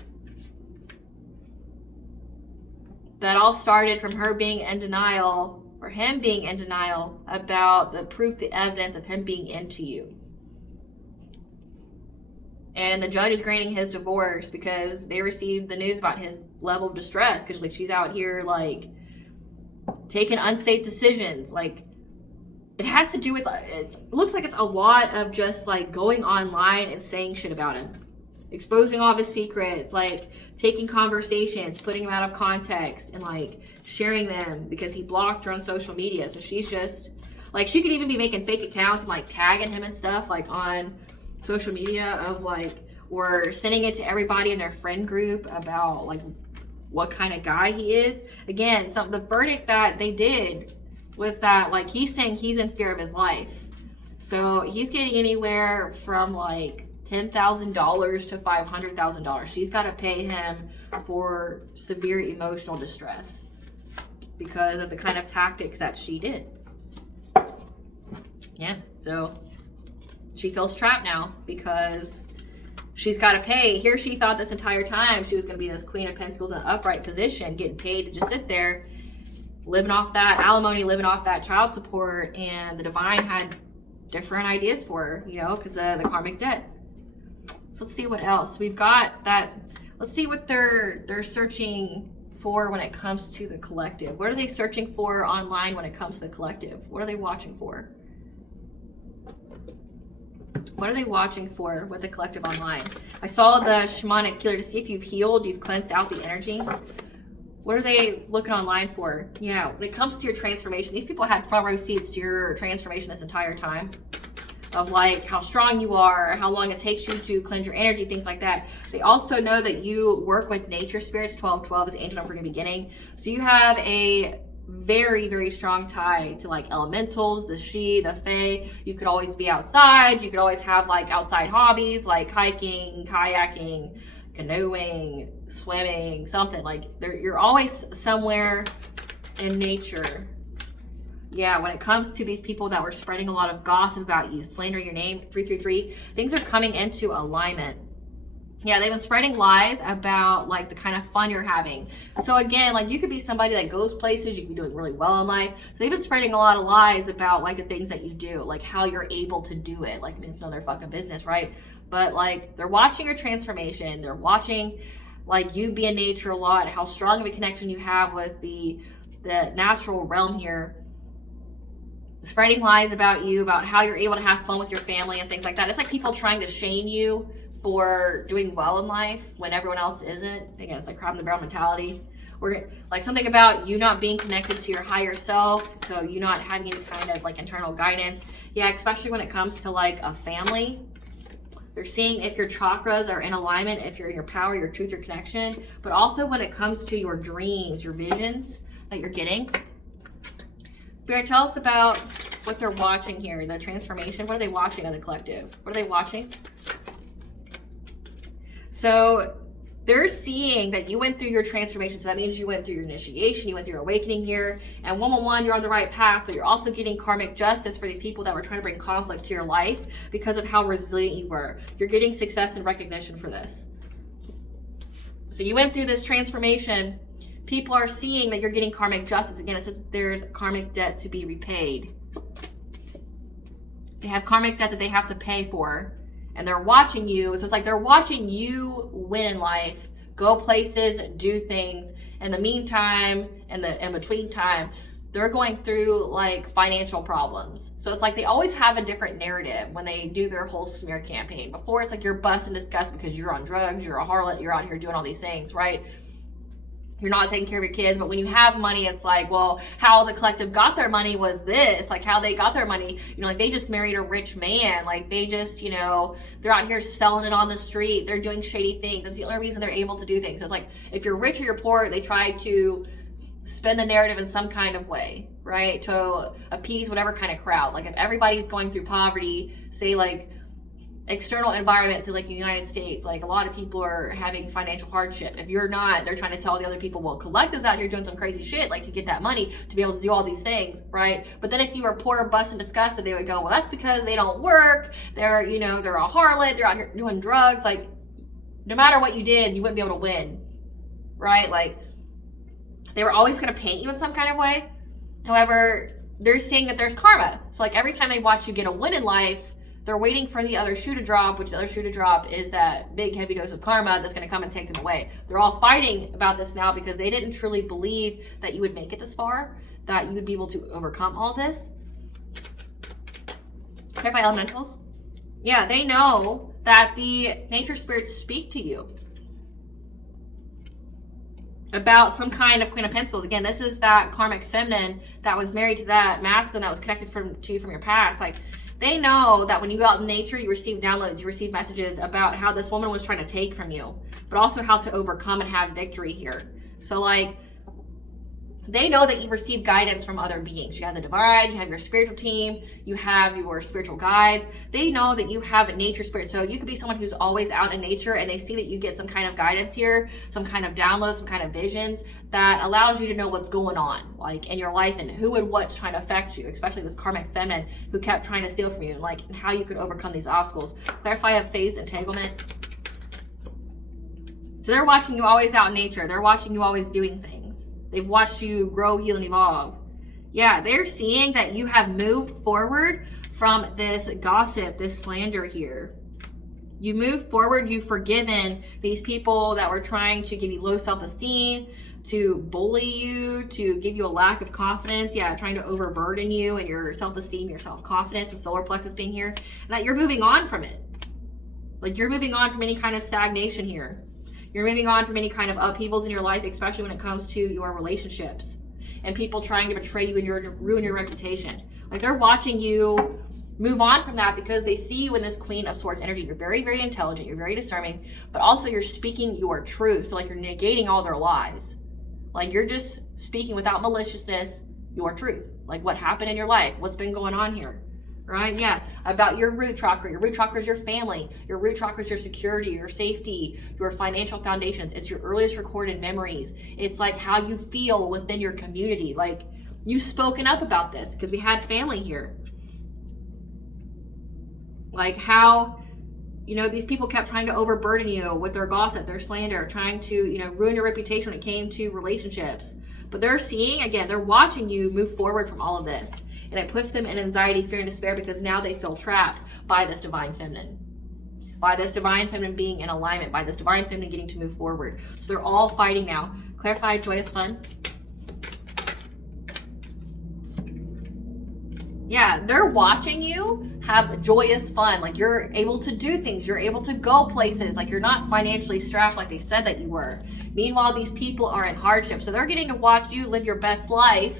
That all started from her being in denial, or him being in denial, about the proof, the evidence of him being into you. And the judge is granting his divorce because they received the news about his level of distress, because like she's out here like taking unsafe decisions. Like, it has to do with, it looks like it's a lot of just like going online and saying shit about him, exposing all of his secrets, like taking conversations, putting them out of context, and like sharing them because he blocked her on social media. So she's just like, she could even be making fake accounts and like tagging him and stuff like on social media of like, or sending it to everybody in their friend group about like what kind of guy he is. Again, the verdict that they did was that like he's saying he's in fear of his life. So he's getting anywhere from like $10,000 to $500,000. She's got to pay him for severe emotional distress because of the kind of tactics that she did. Yeah, so she feels trapped now because she's got to pay. Here she thought this entire time she was going to be this Queen of Pentacles in an upright position, getting paid to just sit there, living off that alimony, living off that child support, and the divine had different ideas for her, you know, because of the karmic debt. So let's see what else. We've got that. Let's see what they're searching for when it comes to the collective. What are they searching for online when it comes to the collective? What are they watching for? What are they watching for with the collective online? I saw the shamanic killer to see if you've healed, you've cleansed out the energy. What are they looking online for? Yeah, when it comes to your transformation, these people had front row seats to your transformation this entire time. Of like how strong you are, how long it takes you to cleanse your energy, things like that. They also know that you work with nature spirits. 1212 is angel number in the beginning. So you have a very, very strong tie to like elementals, the she, the fae. You could always be outside. You could always have like outside hobbies like hiking, kayaking, canoeing, swimming, something like you're always somewhere in nature. Yeah, when it comes to these people that were spreading a lot of gossip about you, slandering your name, 333, things are coming into alignment. Yeah, they've been spreading lies about like the kind of fun you're having. So again, like you could be somebody that goes places, you could be doing really well in life. So they've been spreading a lot of lies about like the things that you do, like how you're able to do it. Like, I mean, it's none of their fucking business, right? But like they're watching your transformation. They're watching like you be in nature a lot, how strong of a connection you have with the natural realm here. Spreading lies about you, about how you're able to have fun with your family and things like that. It's like people trying to shame you for doing well in life when everyone else isn't. Again, it's like crab in the barrel mentality. Or like something about you not being connected to your higher self, so you not having any kind of like internal guidance. Yeah, especially when it comes to like a family. They're seeing if your chakras are in alignment, if you're in your power, your truth, your connection, but also when it comes to your dreams, your visions that you're getting. Spirit, tell us about what they're watching here, the transformation. What are they watching on the collective? What are they watching? So they're seeing that you went through your transformation. So that means you went through your initiation, you went through your awakening here. And 111, you're on the right path, but you're also getting karmic justice for these people that were trying to bring conflict to your life because of how resilient you were. You're getting success and recognition for this. So you went through this transformation people are seeing that you're getting karmic justice. Again, it says there's karmic debt to be repaid. They have karmic debt that they have to pay for, and they're watching you. So it's like they're watching you win in life, go places, do things. In the meantime, and the in between time, they're going through like financial problems. So it's like they always have a different narrative when they do their whole smear campaign. Before, it's like you're busting disgust because you're on drugs, you're a harlot, you're out here doing all these things, right? You're not taking care of your kids. But when you have money, it's like, well, how the collective got their money was this. Like how they got their money, you know, like they just married a rich man. Like they just, you know, they're out here selling it on the street. They're doing shady things. That's the only reason they're able to do things. So it's like, if you're rich or you're poor, they try to spin the narrative in some kind of way, right? To appease whatever kind of crowd. Like if everybody's going through poverty, say like external environments in like the United States, like a lot of people are having financial hardship. If you're not, they're trying to tell the other people, well, collectives out here doing some crazy shit, like to get that money to be able to do all these things, right? But then if you were poor, bust, and disgusted, they would go, well, that's because they don't work. They're, you know, they're a harlot. They're out here doing drugs. Like no matter what you did, you wouldn't be able to win, right? Like they were always going to paint you in some kind of way. However, they're seeing that there's karma. So like every time they watch you get a win in life, they're waiting for the other shoe to drop, which the other shoe to drop is that big heavy dose of karma that's going to come and take them away. They're all fighting about this now because they didn't truly believe that you would make it this far, that you would be able to overcome all this. Okay, by elementals. Yeah, they know that the nature spirits speak to you about some kind of Queen of Pentacles. Again, this is that karmic feminine that was married to that masculine that was connected to you from your past. Like, they know that when you go out in nature, you receive downloads, you receive messages about how this woman was trying to take from you, but also how to overcome and have victory here. So like, they know that you receive guidance from other beings. You have the divine, you have your spiritual team, you have your spiritual guides. They know that you have a nature spirit. So you could be someone who's always out in nature and they see that you get some kind of guidance here, some kind of downloads, some kind of visions that allows you to know what's going on, like in your life and who and what's trying to affect you, especially this karmic feminine who kept trying to steal from you, and like and how you could overcome these obstacles. Clarify of phase entanglement. So they're watching you always out in nature. They're watching you always doing things. They've watched you grow, heal, and evolve. Yeah, they're seeing that you have moved forward from this gossip, this slander here. You moved forward, you've forgiven these people that were trying to give you low self-esteem, to bully you, to give you a lack of confidence. Yeah, trying to overburden you and your self-esteem, your self-confidence, with solar plexus being here. And that you're moving on from it. Like you're moving on from any kind of stagnation here. You're moving on from any kind of upheavals in your life, especially when it comes to your relationships and people trying to betray you and ruin your reputation. Like they're watching you move on from that because they see you in this Queen of Swords energy. You're very, very intelligent. You're very discerning, but also you're speaking your truth. So like you're negating all their lies. Like you're just speaking without maliciousness, your truth. Like what happened in your life, what's been going on here. Right? Yeah. About your root chakra. Your root chakra is your family. Your root chakra is your security, your safety, your financial foundations. It's your earliest recorded memories. It's like how you feel within your community. Like you've spoken up about this because we had family here. Like how, you know, these people kept trying to overburden you with their gossip, their slander, trying to, you know, ruin your reputation when it came to relationships. But they're seeing, again, they're watching you move forward from all of this. And it puts them in anxiety, fear, and despair because now they feel trapped by this divine feminine. By this divine feminine being in alignment, by this divine feminine getting to move forward. So they're all fighting now. Clarify, joyous, fun. Yeah, they're watching you have joyous fun. Like you're able to do things. You're able to go places. Like you're not financially strapped like they said that you were. Meanwhile, these people are in hardship. So they're getting to watch you live your best life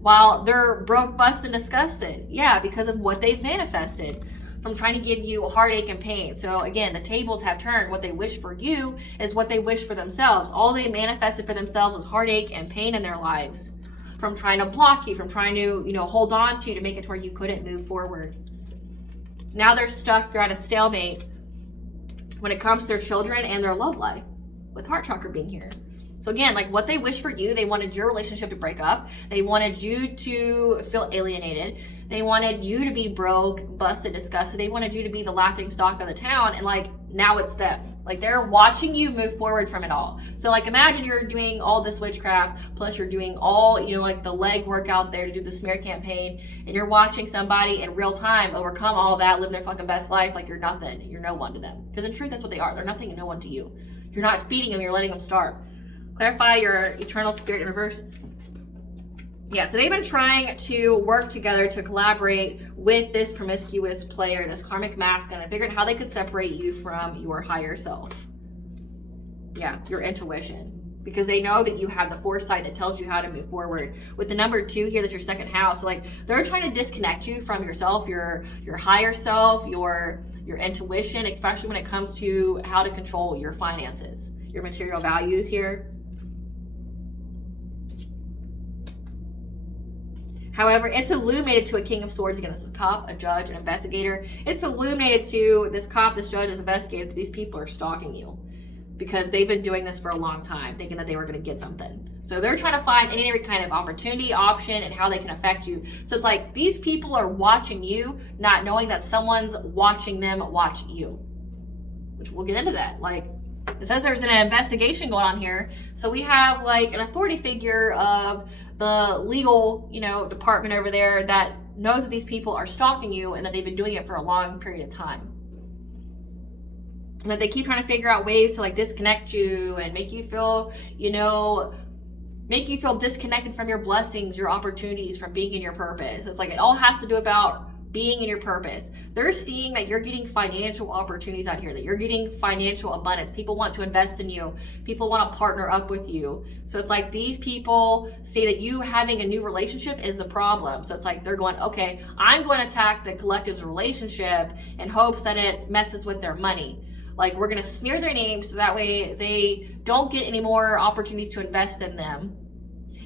while they're broke, bust, and disgusted. Yeah, because of what they've manifested from trying to give you heartache and pain. So again, the tables have turned. What they wish for you is what they wish for themselves. All they manifested for themselves was heartache and pain in their lives from trying to block you, from trying to, you know, hold on to you to make it to where you couldn't move forward. Now they're stuck. They're at a stalemate when it comes to their children and their love life, with heart chakra being here. So So again, like what they wish for you, they wanted your relationship to break up. They wanted you to feel alienated. They wanted you to be broke, busted, disgusted. They wanted you to be the laughing stock of the town. And like, now it's them. Like they're watching you move forward from it all. So like imagine you're doing all this witchcraft, plus you're doing all, you know, like the leg work out there to do the smear campaign, and you're watching somebody in real time overcome all that, live their fucking best life like you're nothing. You're no one to them. Because in truth, that's what they are. They're nothing and no one to you. You're not feeding them, you're letting them starve. Clarify your eternal spirit in reverse. Yeah, so they've been trying to work together to collaborate with this promiscuous player, this karmic masculine, and figuring out how they could separate you from your higher self. Yeah, your intuition. Because they know that you have the foresight that tells you how to move forward. With the number 2 here, that's your second house. So like they're trying to disconnect you from yourself, your higher self, your intuition, especially when it comes to how to control your finances, your material values here. However, it's illuminated to a King of Swords. Again, this is a cop, a judge, an investigator. It's illuminated to this cop, this judge, this investigator. These people are stalking you because they've been doing this for a long time, thinking that they were going to get something. So they're trying to find any and every kind of opportunity, option, and how they can affect you. So it's like these people are watching you, not knowing that someone's watching them watch you. Which we'll get into that. Like, it says there's an investigation going on here. So we have like an authority figure of the legal, you know, department over there that knows that these people are stalking you and that they've been doing it for a long period of time. And that they keep trying to figure out ways to like disconnect you and make you feel, you know, make you feel disconnected from your blessings, your opportunities, from being in your purpose. It's like it all has to do about being in your purpose. They're seeing that you're getting financial opportunities out here, that you're getting financial abundance. People want to invest in you. People want to partner up with you. So it's like these people see that you having a new relationship is the problem. So it's like they're going, okay, I'm going to attack the collective's relationship in hopes that it messes with their money. Like we're going to smear their names so that way they don't get any more opportunities to invest in them.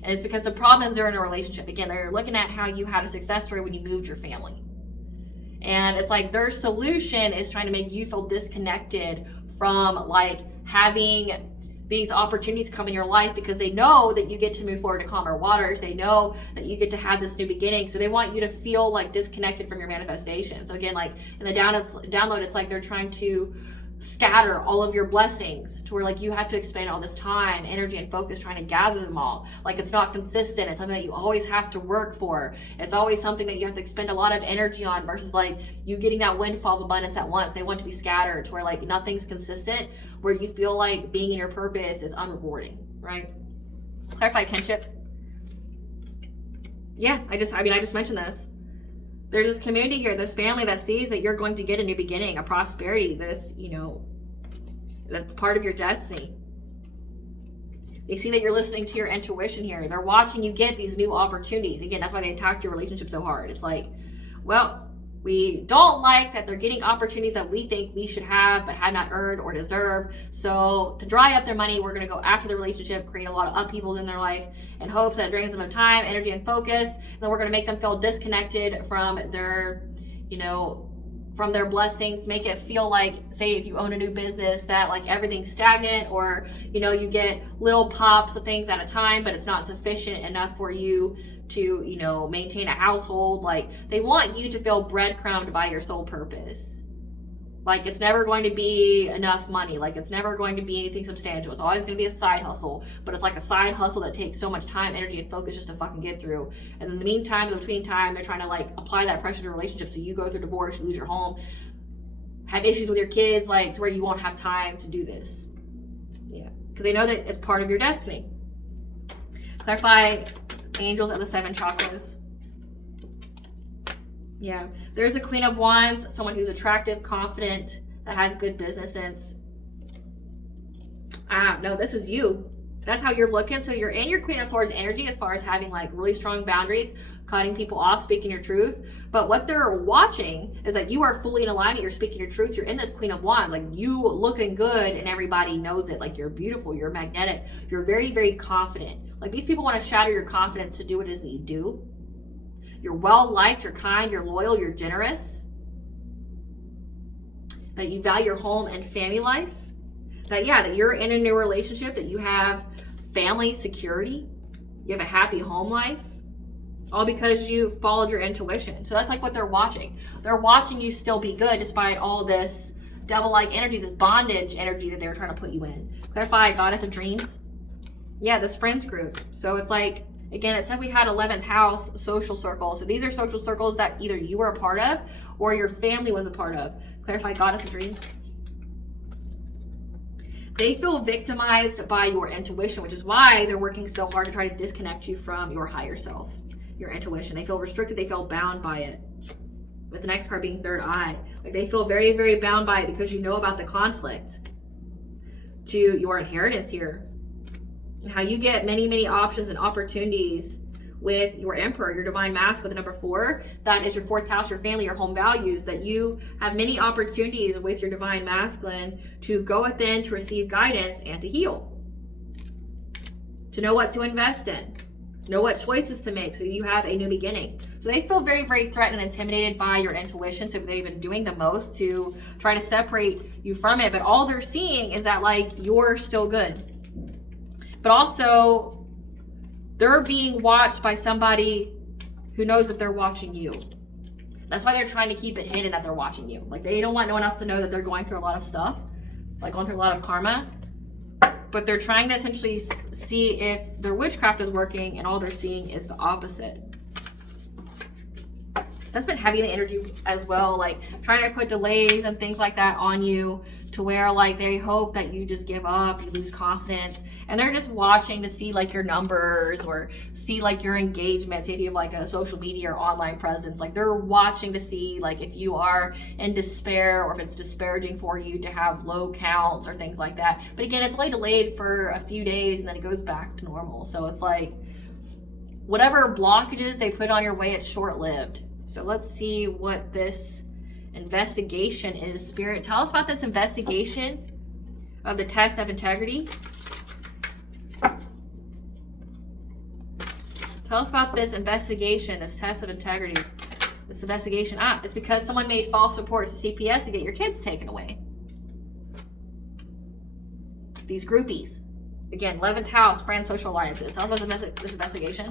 And it's because the problem is they're in a relationship. Again, they're looking at how you had a success story when you moved your family. And it's like their solution is trying to make you feel disconnected from like having these opportunities come in your life because they know that you get to move forward to calmer waters. They know that you get to have this new beginning. So they want you to feel like disconnected from your manifestation. So again, like in the download, it's like they're trying to scatter all of your blessings to where like you have to expend all this time, energy, and focus trying to gather them all. Like it's not consistent. It's something that you always have to work for. It's always something that you have to expend a lot of energy on versus like you getting that windfall of abundance at once. They want to be scattered to where like nothing's consistent, where you feel like being in your purpose is unrewarding, right? Clarify kinship. Yeah, I just mentioned this. There's this community here, this family that sees that you're going to get a new beginning, a prosperity, this, you know, that's part of your destiny. They see that you're listening to your intuition here. They're watching you get these new opportunities. Again, that's why they attacked your relationship so hard. It's like, well, we don't like that they're getting opportunities that we think we should have but have not earned or deserved. So to dry up their money, we're going to go after the relationship, create a lot of upheavals in their life in hopes that it drains them of time, energy, and focus. And then we're going to make them feel disconnected from their, you know, from their blessings. Make it feel like, say if you own a new business, that like everything's stagnant, or, you know, you get little pops of things at a time, but it's not sufficient enough for you to, you know, maintain a household. Like they want you to feel breadcrumbed by your sole purpose. Like it's never going to be enough money. Like it's never going to be anything substantial. It's always going to be a side hustle, but it's like a side hustle that takes so much time, energy, and focus just to fucking get through. And in the meantime, in between time, they're trying to like apply that pressure to relationships. So you go through divorce, you lose your home, have issues with your kids, like to where you won't have time to do this. Yeah, because they know that it's part of your destiny. Clarify angels of the 7 chakras. Yeah, there's a Queen of Wands, someone who's attractive, confident, that has good business sense. No, this is you. That's how you're looking. So you're in your Queen of Swords energy as far as having like really strong boundaries, cutting people off, speaking your truth. But what they're watching is that you are fully in alignment. You're speaking your truth. You're in this Queen of Wands, like you looking good and everybody knows it. Like you're beautiful, you're magnetic, you're very, very confident. Like these people want to shatter your confidence to do what it is that you do. You're well liked, you're kind, you're loyal, you're generous. That you value your home and family life. That, yeah, that you're in a new relationship, that you have family security. You have a happy home life. All because you followed your intuition. So that's like what they're watching. They're watching you still be good despite all this devil-like energy, this bondage energy that they were trying to put you in. Clarify, goddess of dreams. Yeah, this friends group. So it's like, again, it said we had 11th house social circles. So these are social circles that either you were a part of or your family was a part of. Clarify, goddess of dreams. They feel victimized by your intuition, which is why they're working so hard to try to disconnect you from your higher self, your intuition. They feel restricted. They feel bound by it. With the next card being third eye. Like they feel very, very bound by it because you know about the conflict to your inheritance here. And how you get many, many options and opportunities with your emperor, your divine masculine, the number 4. That is your 4th house, your family, your home values. That you have many opportunities with your divine masculine to go within, to receive guidance, and to heal. To know what to invest in. Know what choices to make so you have a new beginning. So they feel very, very threatened and intimidated by your intuition. So they've been doing the most to try to separate you from it. But all they're seeing is that like you're still good. But also they're being watched by somebody who knows that they're watching you. That's why they're trying to keep it hidden that they're watching you. Like they don't want no one else to know that they're going through a lot of stuff. Like going through a lot of karma. But they're trying to essentially see if their witchcraft is working, and all they're seeing is the opposite. That's been heavy in the energy as well, like trying to put delays and things like that on you to where like they hope that you just give up, you lose confidence, and they're just watching to see like your numbers or see like your engagement, say if you have like a social media or online presence, like they're watching to see like if you are in despair or if it's disparaging for you to have low counts or things like that. But again, it's only delayed for a few days and then it goes back to normal. So it's like whatever blockages they put on your way, it's short-lived. So let's see what this investigation is. Spirit, tell us about this investigation of the test of integrity. Tell us about this investigation, this test of integrity. This investigation, it's because someone made false reports to CPS to get your kids taken away. These groupies. Again, 11th house, friends, social alliances. Tell us about this investigation.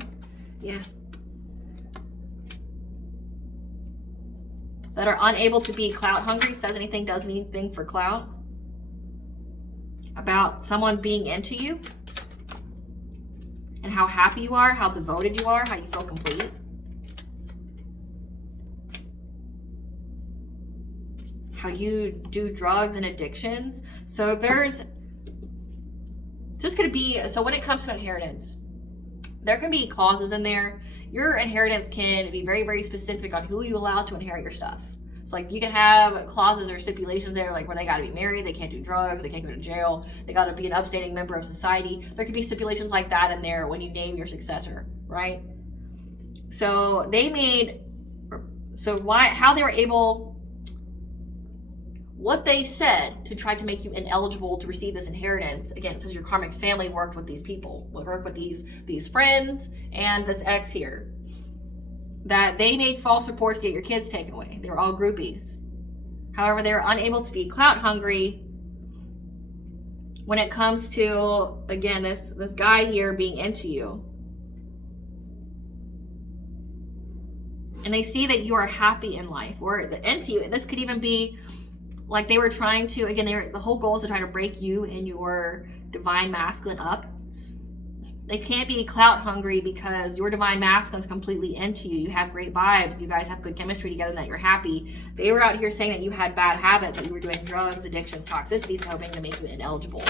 Yeah. That are unable to be clout hungry, says anything, does anything for clout. About someone being into you. And how happy you are, how devoted you are, how you feel complete. How you do drugs and addictions. So there's just going to be, so when it comes to inheritance, there can be clauses in there. Your inheritance can be very, very specific on who you allow to inherit your stuff. So like you can have clauses or stipulations there, like where they got to be married, they can't do drugs, they can't go to jail, they got to be an upstanding member of society. There could be stipulations like that in there when you name your successor, right? So they made, how they were able, what they said to try to make you ineligible to receive this inheritance. Again, it says your karmic family worked with these people, worked with these friends and this ex here. That they made false reports to get your kids taken away. They were all groupies. However, they were unable to be clout hungry when it comes to, again, this guy here being into you. And they see that you are happy in life, or into you. This could even be like they were trying to, again, the whole goal is to try to break you and your divine masculine up. They can't be clout hungry because your divine masculine is completely into you. You have great vibes. You guys have good chemistry together and that you're happy. They were out here saying that you had bad habits, that you were doing drugs, addictions, toxicities, hoping to make you ineligible.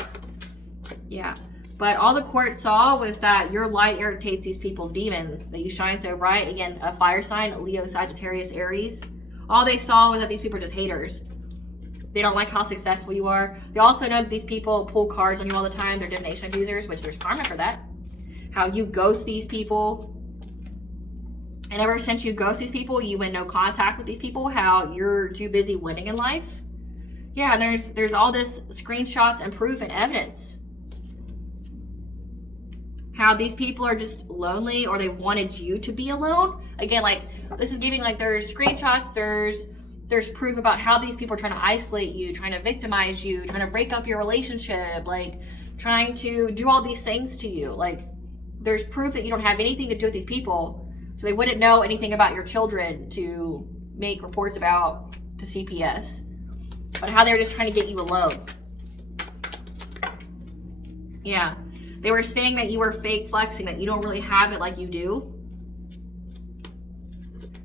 Yeah. But all the court saw was that your light irritates these people's demons, that you shine so bright. Again, a fire sign, Leo, Sagittarius, Aries. All they saw was that these people are just haters. They don't like how successful you are. They also know that these people pull cards on you all the time. They're divination abusers, which there's karma for that. How you ghost these people. And ever since you ghost these people, you win no contact with these people. How you're too busy winning in life. Yeah, and there's all this screenshots and proof and evidence. How these people are just lonely, or they wanted you to be alone. Again, like this is giving, like there's screenshots, there's proof about how these people are trying to isolate you, trying to victimize you, trying to break up your relationship, like trying to do all these things to you. Like, there's proof that you don't have anything to do with these people, so they wouldn't know anything about your children to make reports about to CPS. But how they're just trying to get you alone. Yeah. They were saying that you were fake flexing, that you don't really have it like you do.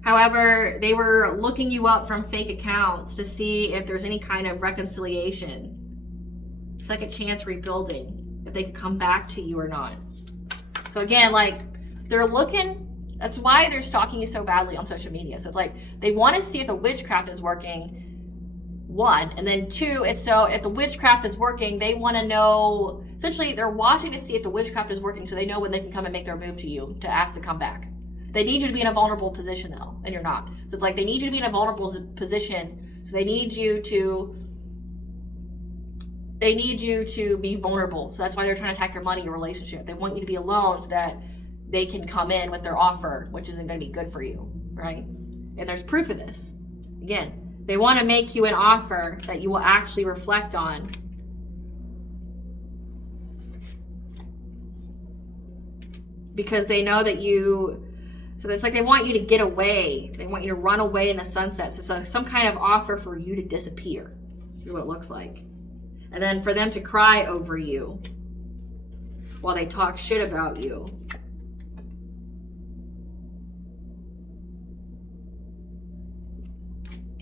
However, they were looking you up from fake accounts to see if there's any kind of reconciliation. Second chance rebuilding, if they could come back to you or not. So again, like, they're looking, that's why they're stalking you so badly on social media. So it's like, they want to see if the witchcraft is working, one, and then two, it's so if the witchcraft is working, they want to know, essentially they're watching to see if the witchcraft is working so they know when they can come and make their move to you to ask to come back. They need you to be in a vulnerable position though, and you're not. So it's like they need you to be in a vulnerable position, so they need you to be vulnerable. So that's why they're trying to attack your money, your relationship. They want you to be alone so that they can come in with their offer, which isn't going to be good for you, right? And there's proof of this. Again, they want to make you an offer that you will actually reflect on. Because they know that you, so it's like they want you to get away. They want you to run away in the sunset. So it's some kind of offer for you to disappear. Is what it looks like. And then for them to cry over you while they talk shit about you.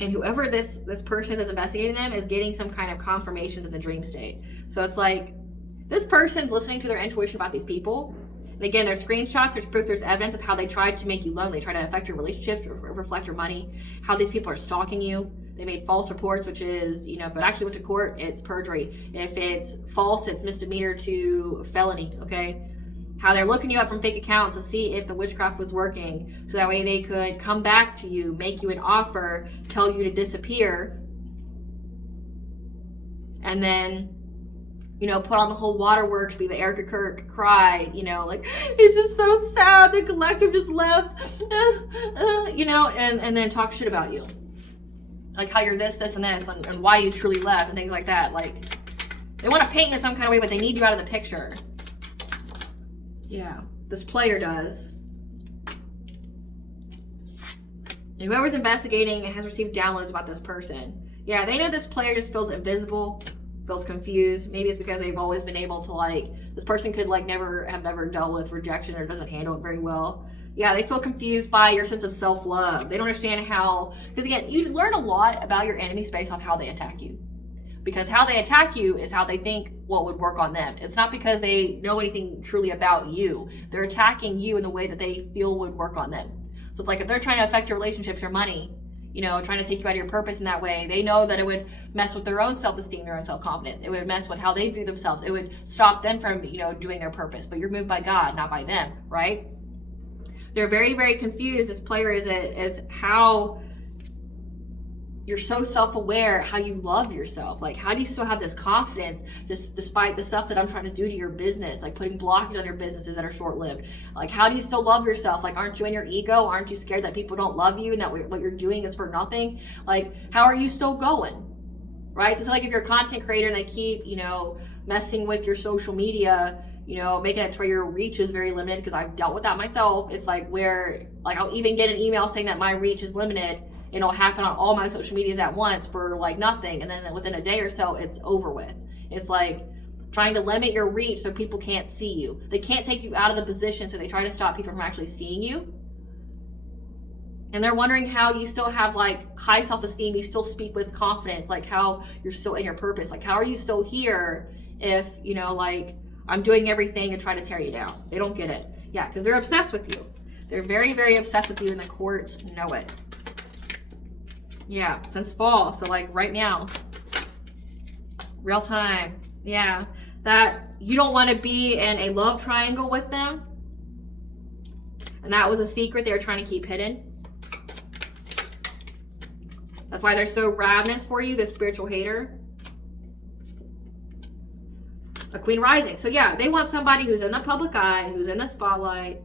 And whoever this person is investigating them is getting some kind of confirmations in the dream state. So it's like, this person's listening to their intuition about these people. And again, there's screenshots, there's proof, there's evidence of how they tried to make you lonely, try to affect your relationships, reflect your money, how these people are stalking you. They made false reports, which is, you know, if it actually went to court, it's perjury. If it's false, it's misdemeanor to felony, okay? How they're looking you up from fake accounts to see if the witchcraft was working, so that way they could come back to you, make you an offer, tell you to disappear, and then, you know, put on the whole waterworks, be the Erica Kirk cry, you know, like, it's just so sad, the collective just left, you know, and then talk shit about you. Like how you're this, and this, and why you truly left, and things like that. Like, they want to paint you in some kind of way, but they need you out of the picture. Yeah, this player does. And whoever's investigating has received downloads about this person. Yeah, they know this player just feels invisible, feels confused. Maybe it's because they've always been able to, like, this person could, like, never dealt with rejection or doesn't handle it very well. Yeah, they feel confused by your sense of self-love. They don't understand how, because again, you learn a lot about your enemies based off how they attack you. Because how they attack you is how they think what would work on them. It's not because they know anything truly about you. They're attacking you in the way that they feel would work on them. So it's like if they're trying to affect your relationships, your money, you know, trying to take you out of your purpose in that way, they know that it would mess with their own self-esteem, their own self-confidence. It would mess with how they view themselves. It would stop them from, you know, doing their purpose. But you're moved by God, not by them, right? They're very, very confused. This player is how you're so self-aware, how you love yourself. Like, how do you still have this confidence despite the stuff that I'm trying to do to your business, like putting blockage on your businesses that are short-lived? Like, how do you still love yourself? Like, aren't you in your ego? Aren't you scared that people don't love you and that what you're doing is for nothing? Like, how are you still going? Right? So it's like if you're a content creator and they keep, you know, messing with your social media, you know, making it to where your reach is very limited, because I've dealt with that myself. It's like where, like, I'll even get an email saying that my reach is limited, and it'll happen on all my social medias at once for like nothing, and then within a day or so it's over with. It's like trying to limit your reach so people can't see you. They can't take you out of the position, so they try to stop people from actually seeing you. And they're wondering how you still have like high self-esteem, you still speak with confidence, like how you're still in your purpose. Like, how are you still here if, you know, like, I'm doing everything to try to tear you down? They don't get it. Yeah, because they're obsessed with you. They're very, very obsessed with you, and the courts know it. Yeah, since fall. So like right now, real time. Yeah, that you don't want to be in a love triangle with them. And that was a secret they were trying to keep hidden. That's why they're so ravenous for you, this spiritual hater. A Queen Rising. So yeah, they want somebody who's in the public eye, who's in the spotlight,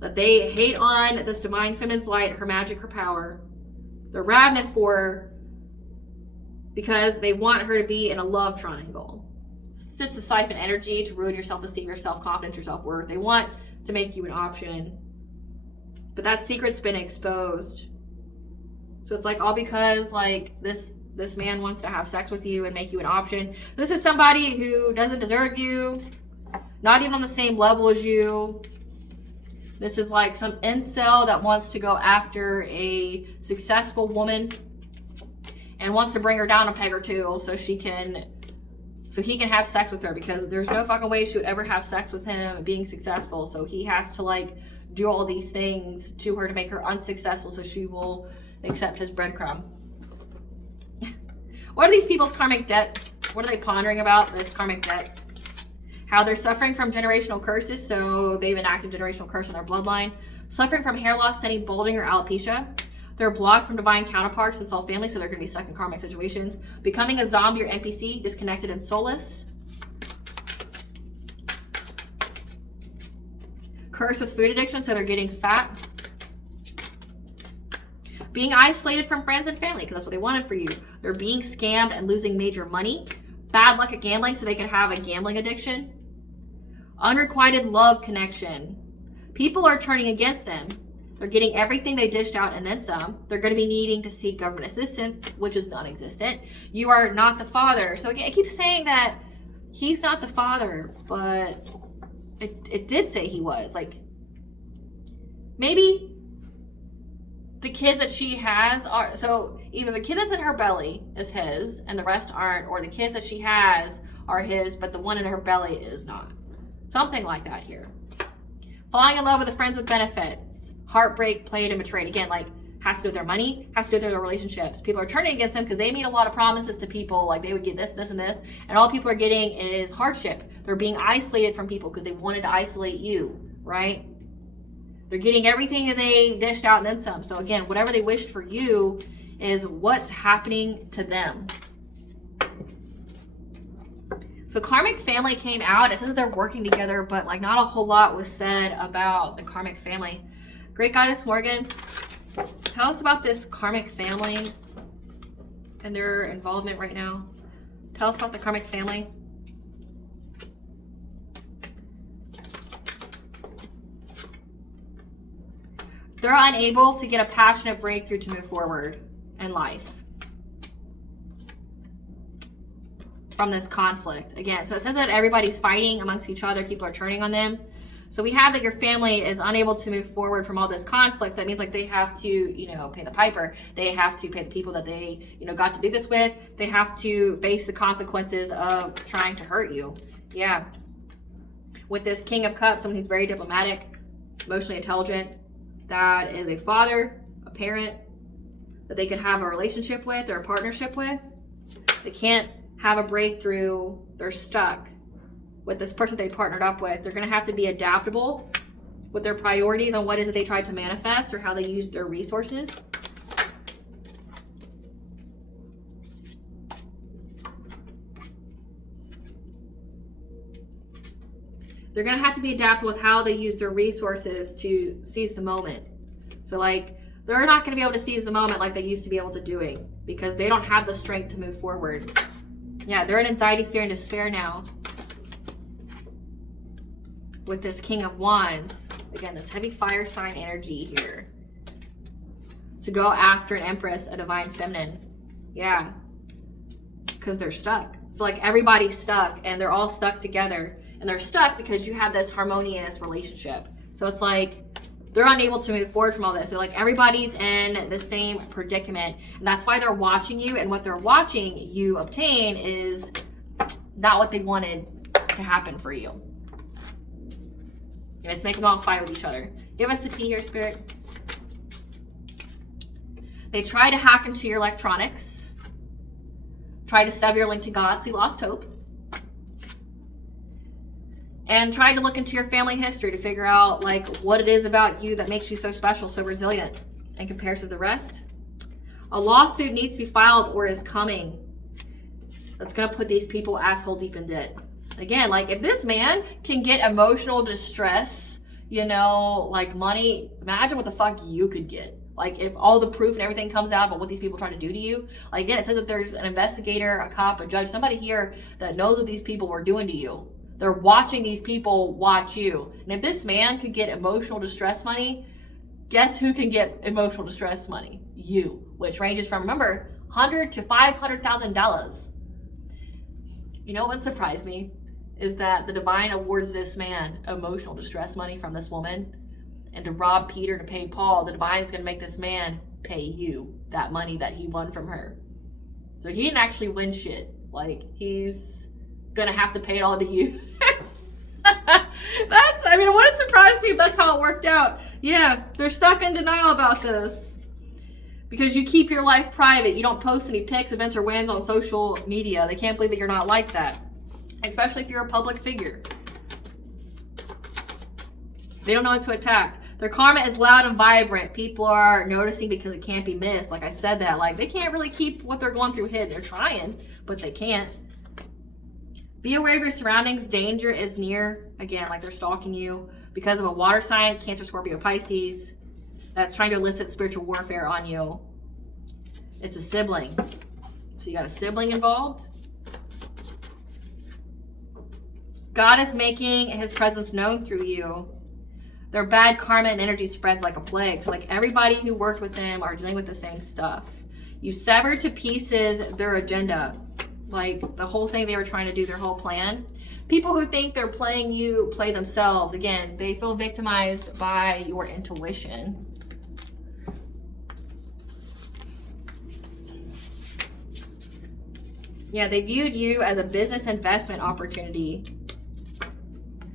that they hate on this divine feminine's light, her magic, her power. They're ravenous for her because they want her to be in a love triangle. just to siphon energy, to ruin your self-esteem, your self-confidence, your self-worth. They want to make you an option. But that secret's been exposed. So it's like all because like this man wants to have sex with you and make you an option. This is somebody who doesn't deserve you, not even on the same level as you. This is like some incel that wants to go after a successful woman and wants to bring her down a peg or two so he can have sex with her, because there's no fucking way she would ever have sex with him being successful. So he has to like do all these things to her to make her unsuccessful so she will accept his breadcrumb. What are these people's karmic debt? What are they pondering about, this karmic debt? How they're suffering from generational curses, so they've enacted generational curse in their bloodline. Suffering from hair loss, thinning, balding, or alopecia. They're blocked from divine counterparts and soul family, so they're going to be stuck in karmic situations. Becoming a zombie or NPC, disconnected and soulless. Cursed with food addiction, so they're getting fat. Being isolated from friends and family, because that's what they wanted for you. They're being scammed and losing major money. Bad luck at gambling, so they could have a gambling addiction. Unrequited love connection. People are turning against them. They're getting everything they dished out and then some. They're going to be needing to seek government assistance, which is non-existent. You are not the father. So again, it keeps saying that he's not the father, but it did say he was. Like, maybe the kids that she has are, so either the kid that's in her belly is his and the rest aren't, or the kids that she has are his, but the one in her belly is not. Something like that here. Falling in love with the friends with benefits. Heartbreak, played, and betrayed. Again, like, has to do with their money, has to do with their relationships. People are turning against them because they made a lot of promises to people, like they would get this, this, and this, and all people are getting is hardship. They're being isolated from people because they wanted to isolate you, right? They're getting everything that they dished out and then some. So again, whatever they wished for you is what's happening to them. So karmic family came out. It says they're working together, but like not a whole lot was said about the karmic family. Great Goddess Morgan, tell us about this karmic family and their involvement right now. Tell us about the karmic family. They're unable to get a passionate breakthrough to move forward in life from this conflict. Again, so it says that everybody's fighting amongst each other. People are turning on them. So we have that your family is unable to move forward from all this conflict. So that means like they have to, you know, pay the piper. They have to pay the people that they, you know, got to do this with. They have to face the consequences of trying to hurt you. Yeah. With this King of Cups, someone who's very diplomatic, emotionally intelligent, that is a father, a parent that they can have a relationship with or a partnership with. They can't have a breakthrough. They're stuck with this person they partnered up with. They're going to have to be adaptable with their priorities on what is it they tried to manifest or how they use their resources. They're going to have to be adaptable with how they use their resources to seize the moment. So like, they're not going to be able to seize the moment like they used to be able to doing because they don't have the strength to move forward. Yeah, they're in anxiety, fear, and despair now. With this King of Wands. Again, this heavy fire sign energy here. To go after an Empress, a divine feminine. Yeah. Because they're stuck. So like everybody's stuck and they're all stuck together. And they're stuck because you have this harmonious relationship. So it's like they're unable to move forward from all this. So like everybody's in the same predicament. And that's why they're watching you. And what they're watching you obtain is not what they wanted to happen for you. It's making them all fight with each other. Give us the tea here, Spirit. They try to hack into your electronics. Try to sever your link to God, so you lost hope. And tried to look into your family history to figure out like what it is about you that makes you so special, so resilient in comparison to the rest. A lawsuit needs to be filed or is coming. That's going to put these people asshole deep in debt. Again, like if this man can get emotional distress, you know, like money, imagine what the fuck you could get. Like, if all the proof and everything comes out about what these people try to do to you, like, again, it says that there's an investigator, a cop, a judge, somebody here that knows what these people were doing to you. They're watching these people watch you. And if this man could get emotional distress money, guess who can get emotional distress money? You, which ranges from, remember, $100,000 to $500,000. You know what surprised me is that the divine awards this man emotional distress money from this woman, and to rob Peter to pay Paul, the divine is going to make this man pay you that money that he won from her. So he didn't actually win shit. Like, he's going to have to pay it all to you. It wouldn't surprise me if that's how it worked out. Yeah, they're stuck in denial about this. Because you keep your life private. You don't post any pics, events, or wins on social media. They can't believe that you're not like that. Especially if you're a public figure. They don't know what to attack. Their karma is loud and vibrant. People are noticing because it can't be missed. Like I said that. Like, they can't really keep what they're going through hidden. They're trying, but they can't. Be aware of your surroundings. Danger is near. Again, like they're stalking you. Because of a water sign, Cancer, Scorpio, Pisces, that's trying to elicit spiritual warfare on you. It's a sibling. So you got a sibling involved. God is making his presence known through you. Their bad karma and energy spreads like a plague. So like everybody who worked with them are dealing with the same stuff. You severed to pieces their agenda. Like the whole thing they were trying to do, their whole plan. People who think they're playing you play themselves. Again, they feel victimized by your intuition. Yeah, they viewed you as a business investment opportunity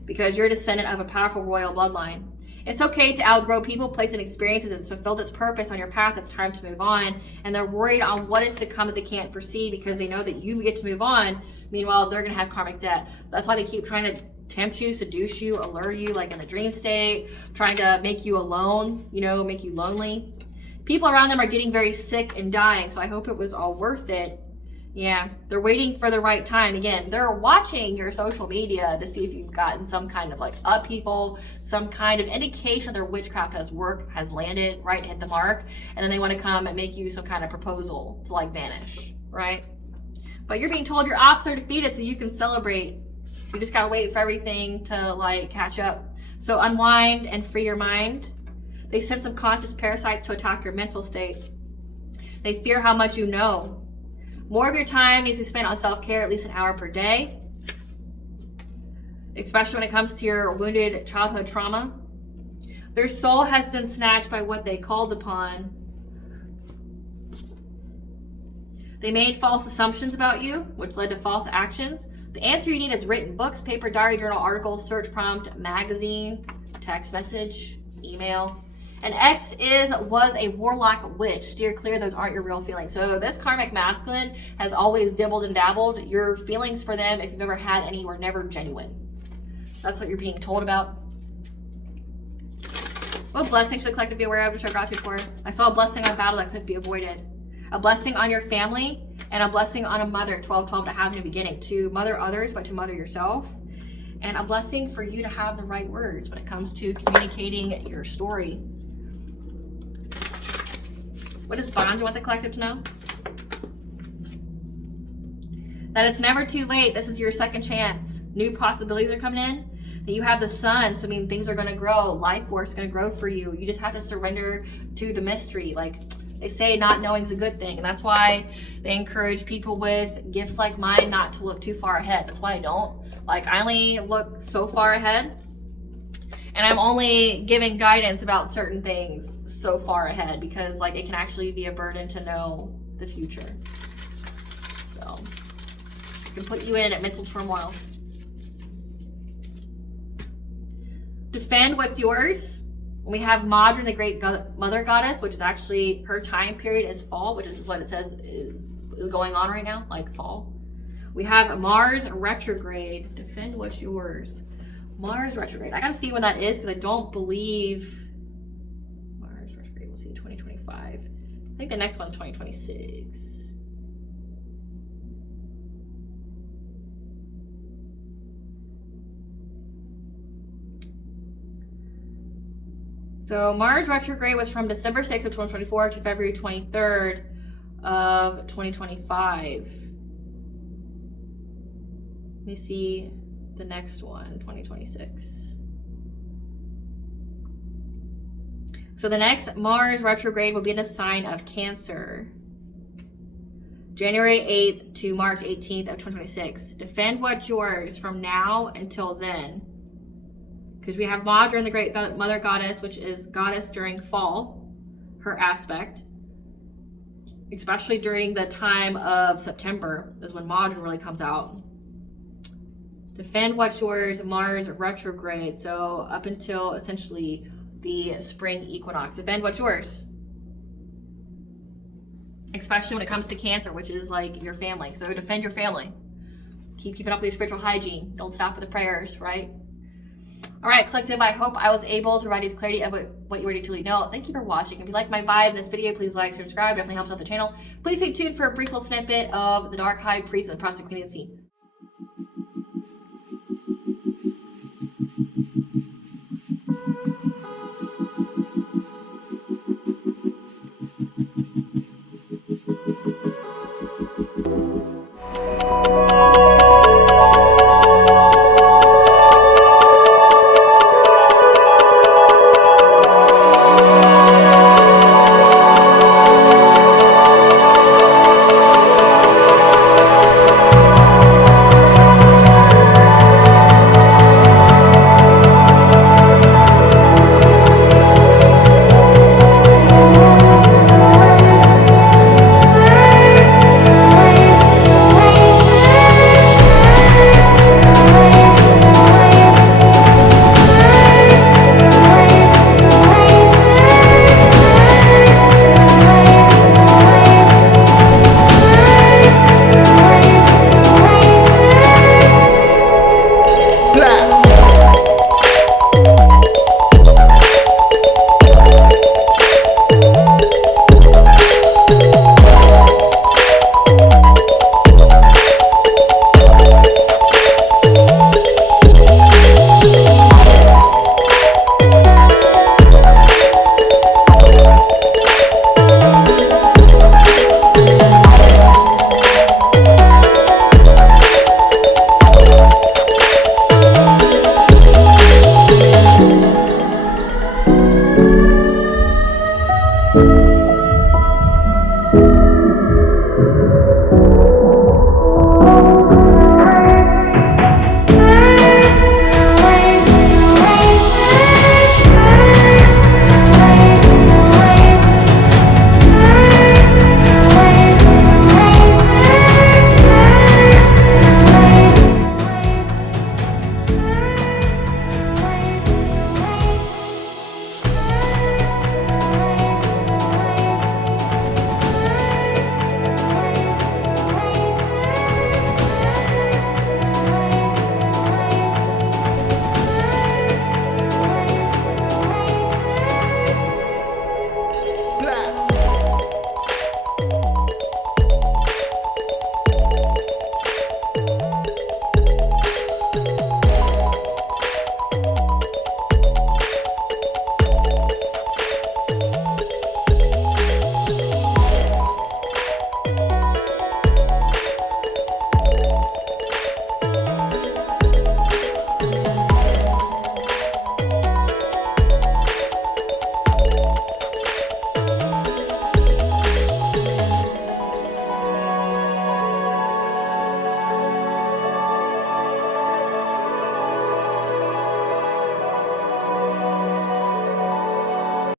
because you're a descendant of a powerful royal bloodline. It's okay to outgrow people, places, and experiences. It's fulfilled its purpose on your path. It's time to move on. And they're worried on what is to come that they can't foresee because they know that you get to move on. Meanwhile, they're going to have karmic debt. That's why they keep trying to tempt you, seduce you, allure you, like in the dream state, trying to make you alone, make you lonely. People around them are getting very sick and dying. So I hope it was all worth it. Yeah, they're waiting for the right time. Again, they're watching your social media to see if you've gotten some kind of like upheaval, some kind of indication their witchcraft has worked, has landed, right, hit the mark. And then they want to come and make you some kind of proposal to like vanish, right? But you're being told your ops are defeated so you can celebrate. You just got to wait for everything to like catch up. So unwind and free your mind. They send subconscious parasites to attack your mental state. They fear how much you know. More of your time needs to be spent on self-care, at least an hour per day. Especially when it comes to your wounded childhood trauma. Their soul has been snatched by what they called upon. They made false assumptions about you, which led to false actions. The answer you need is written: books, paper, diary, journal, article, search prompt, magazine, text message, email. An ex was a warlock witch. Steer clear, those aren't your real feelings. So this karmic masculine has always dibbled and dabbled. Your feelings for them, if you've ever had any, were never genuine. That's what you're being told about. What blessings should the collective be aware of, which are gratitude for? I saw a blessing on battle that could be avoided. A blessing on your family, and a blessing on a mother, 12-12, to have in the beginning. To mother others, but to mother yourself. And a blessing for you to have the right words when it comes to communicating your story. What does Bond want the collective to know? That it's never too late. This is your second chance. New possibilities are coming in. You have the sun, so things are going to grow. Life force is going to grow for you. You just have to surrender to the mystery. Like they say, not knowing is a good thing. And that's why they encourage people with gifts like mine not to look too far ahead. That's why I don't. Like, I only look so far ahead. And I'm only giving guidance about certain things so far ahead because like it can actually be a burden to know the future. So it can put you in at mental turmoil. Defend what's yours. We have Madrin, the great mother goddess, which is actually her time period is fall, which is what it says is going on right now, like fall. We have Mars retrograde. Defend what's yours. Mars retrograde. I gotta see when that is because I don't believe Mars retrograde. We'll see 2025. I think the next one's 2026. So Mars retrograde was from December 6th of 2024 to February 23rd of 2025. Let me see the next one, 2026. So the next Mars retrograde will be in the sign of Cancer. January 8th to March 18th of 2026. Defend what's yours from now until then. Because we have Ma during the Great Mother Goddess, which is goddess during fall, her aspect. Especially during the time of September is when Madrin really comes out. Defend what's yours, Mars retrograde. So up until essentially the spring equinox. Defend what's yours. Especially when it comes to Cancer, which is like your family. So defend your family. Keep keeping up with your spiritual hygiene. Don't stop with the prayers, right? All right, collective, I hope I was able to provide you with clarity of what you already truly know. Thank you for watching. If you like my vibe in this video, please like, subscribe. Definitely helps out the channel. Please stay tuned for a brief little snippet of the Dark High Priest and the Prophet Queen of the Sea.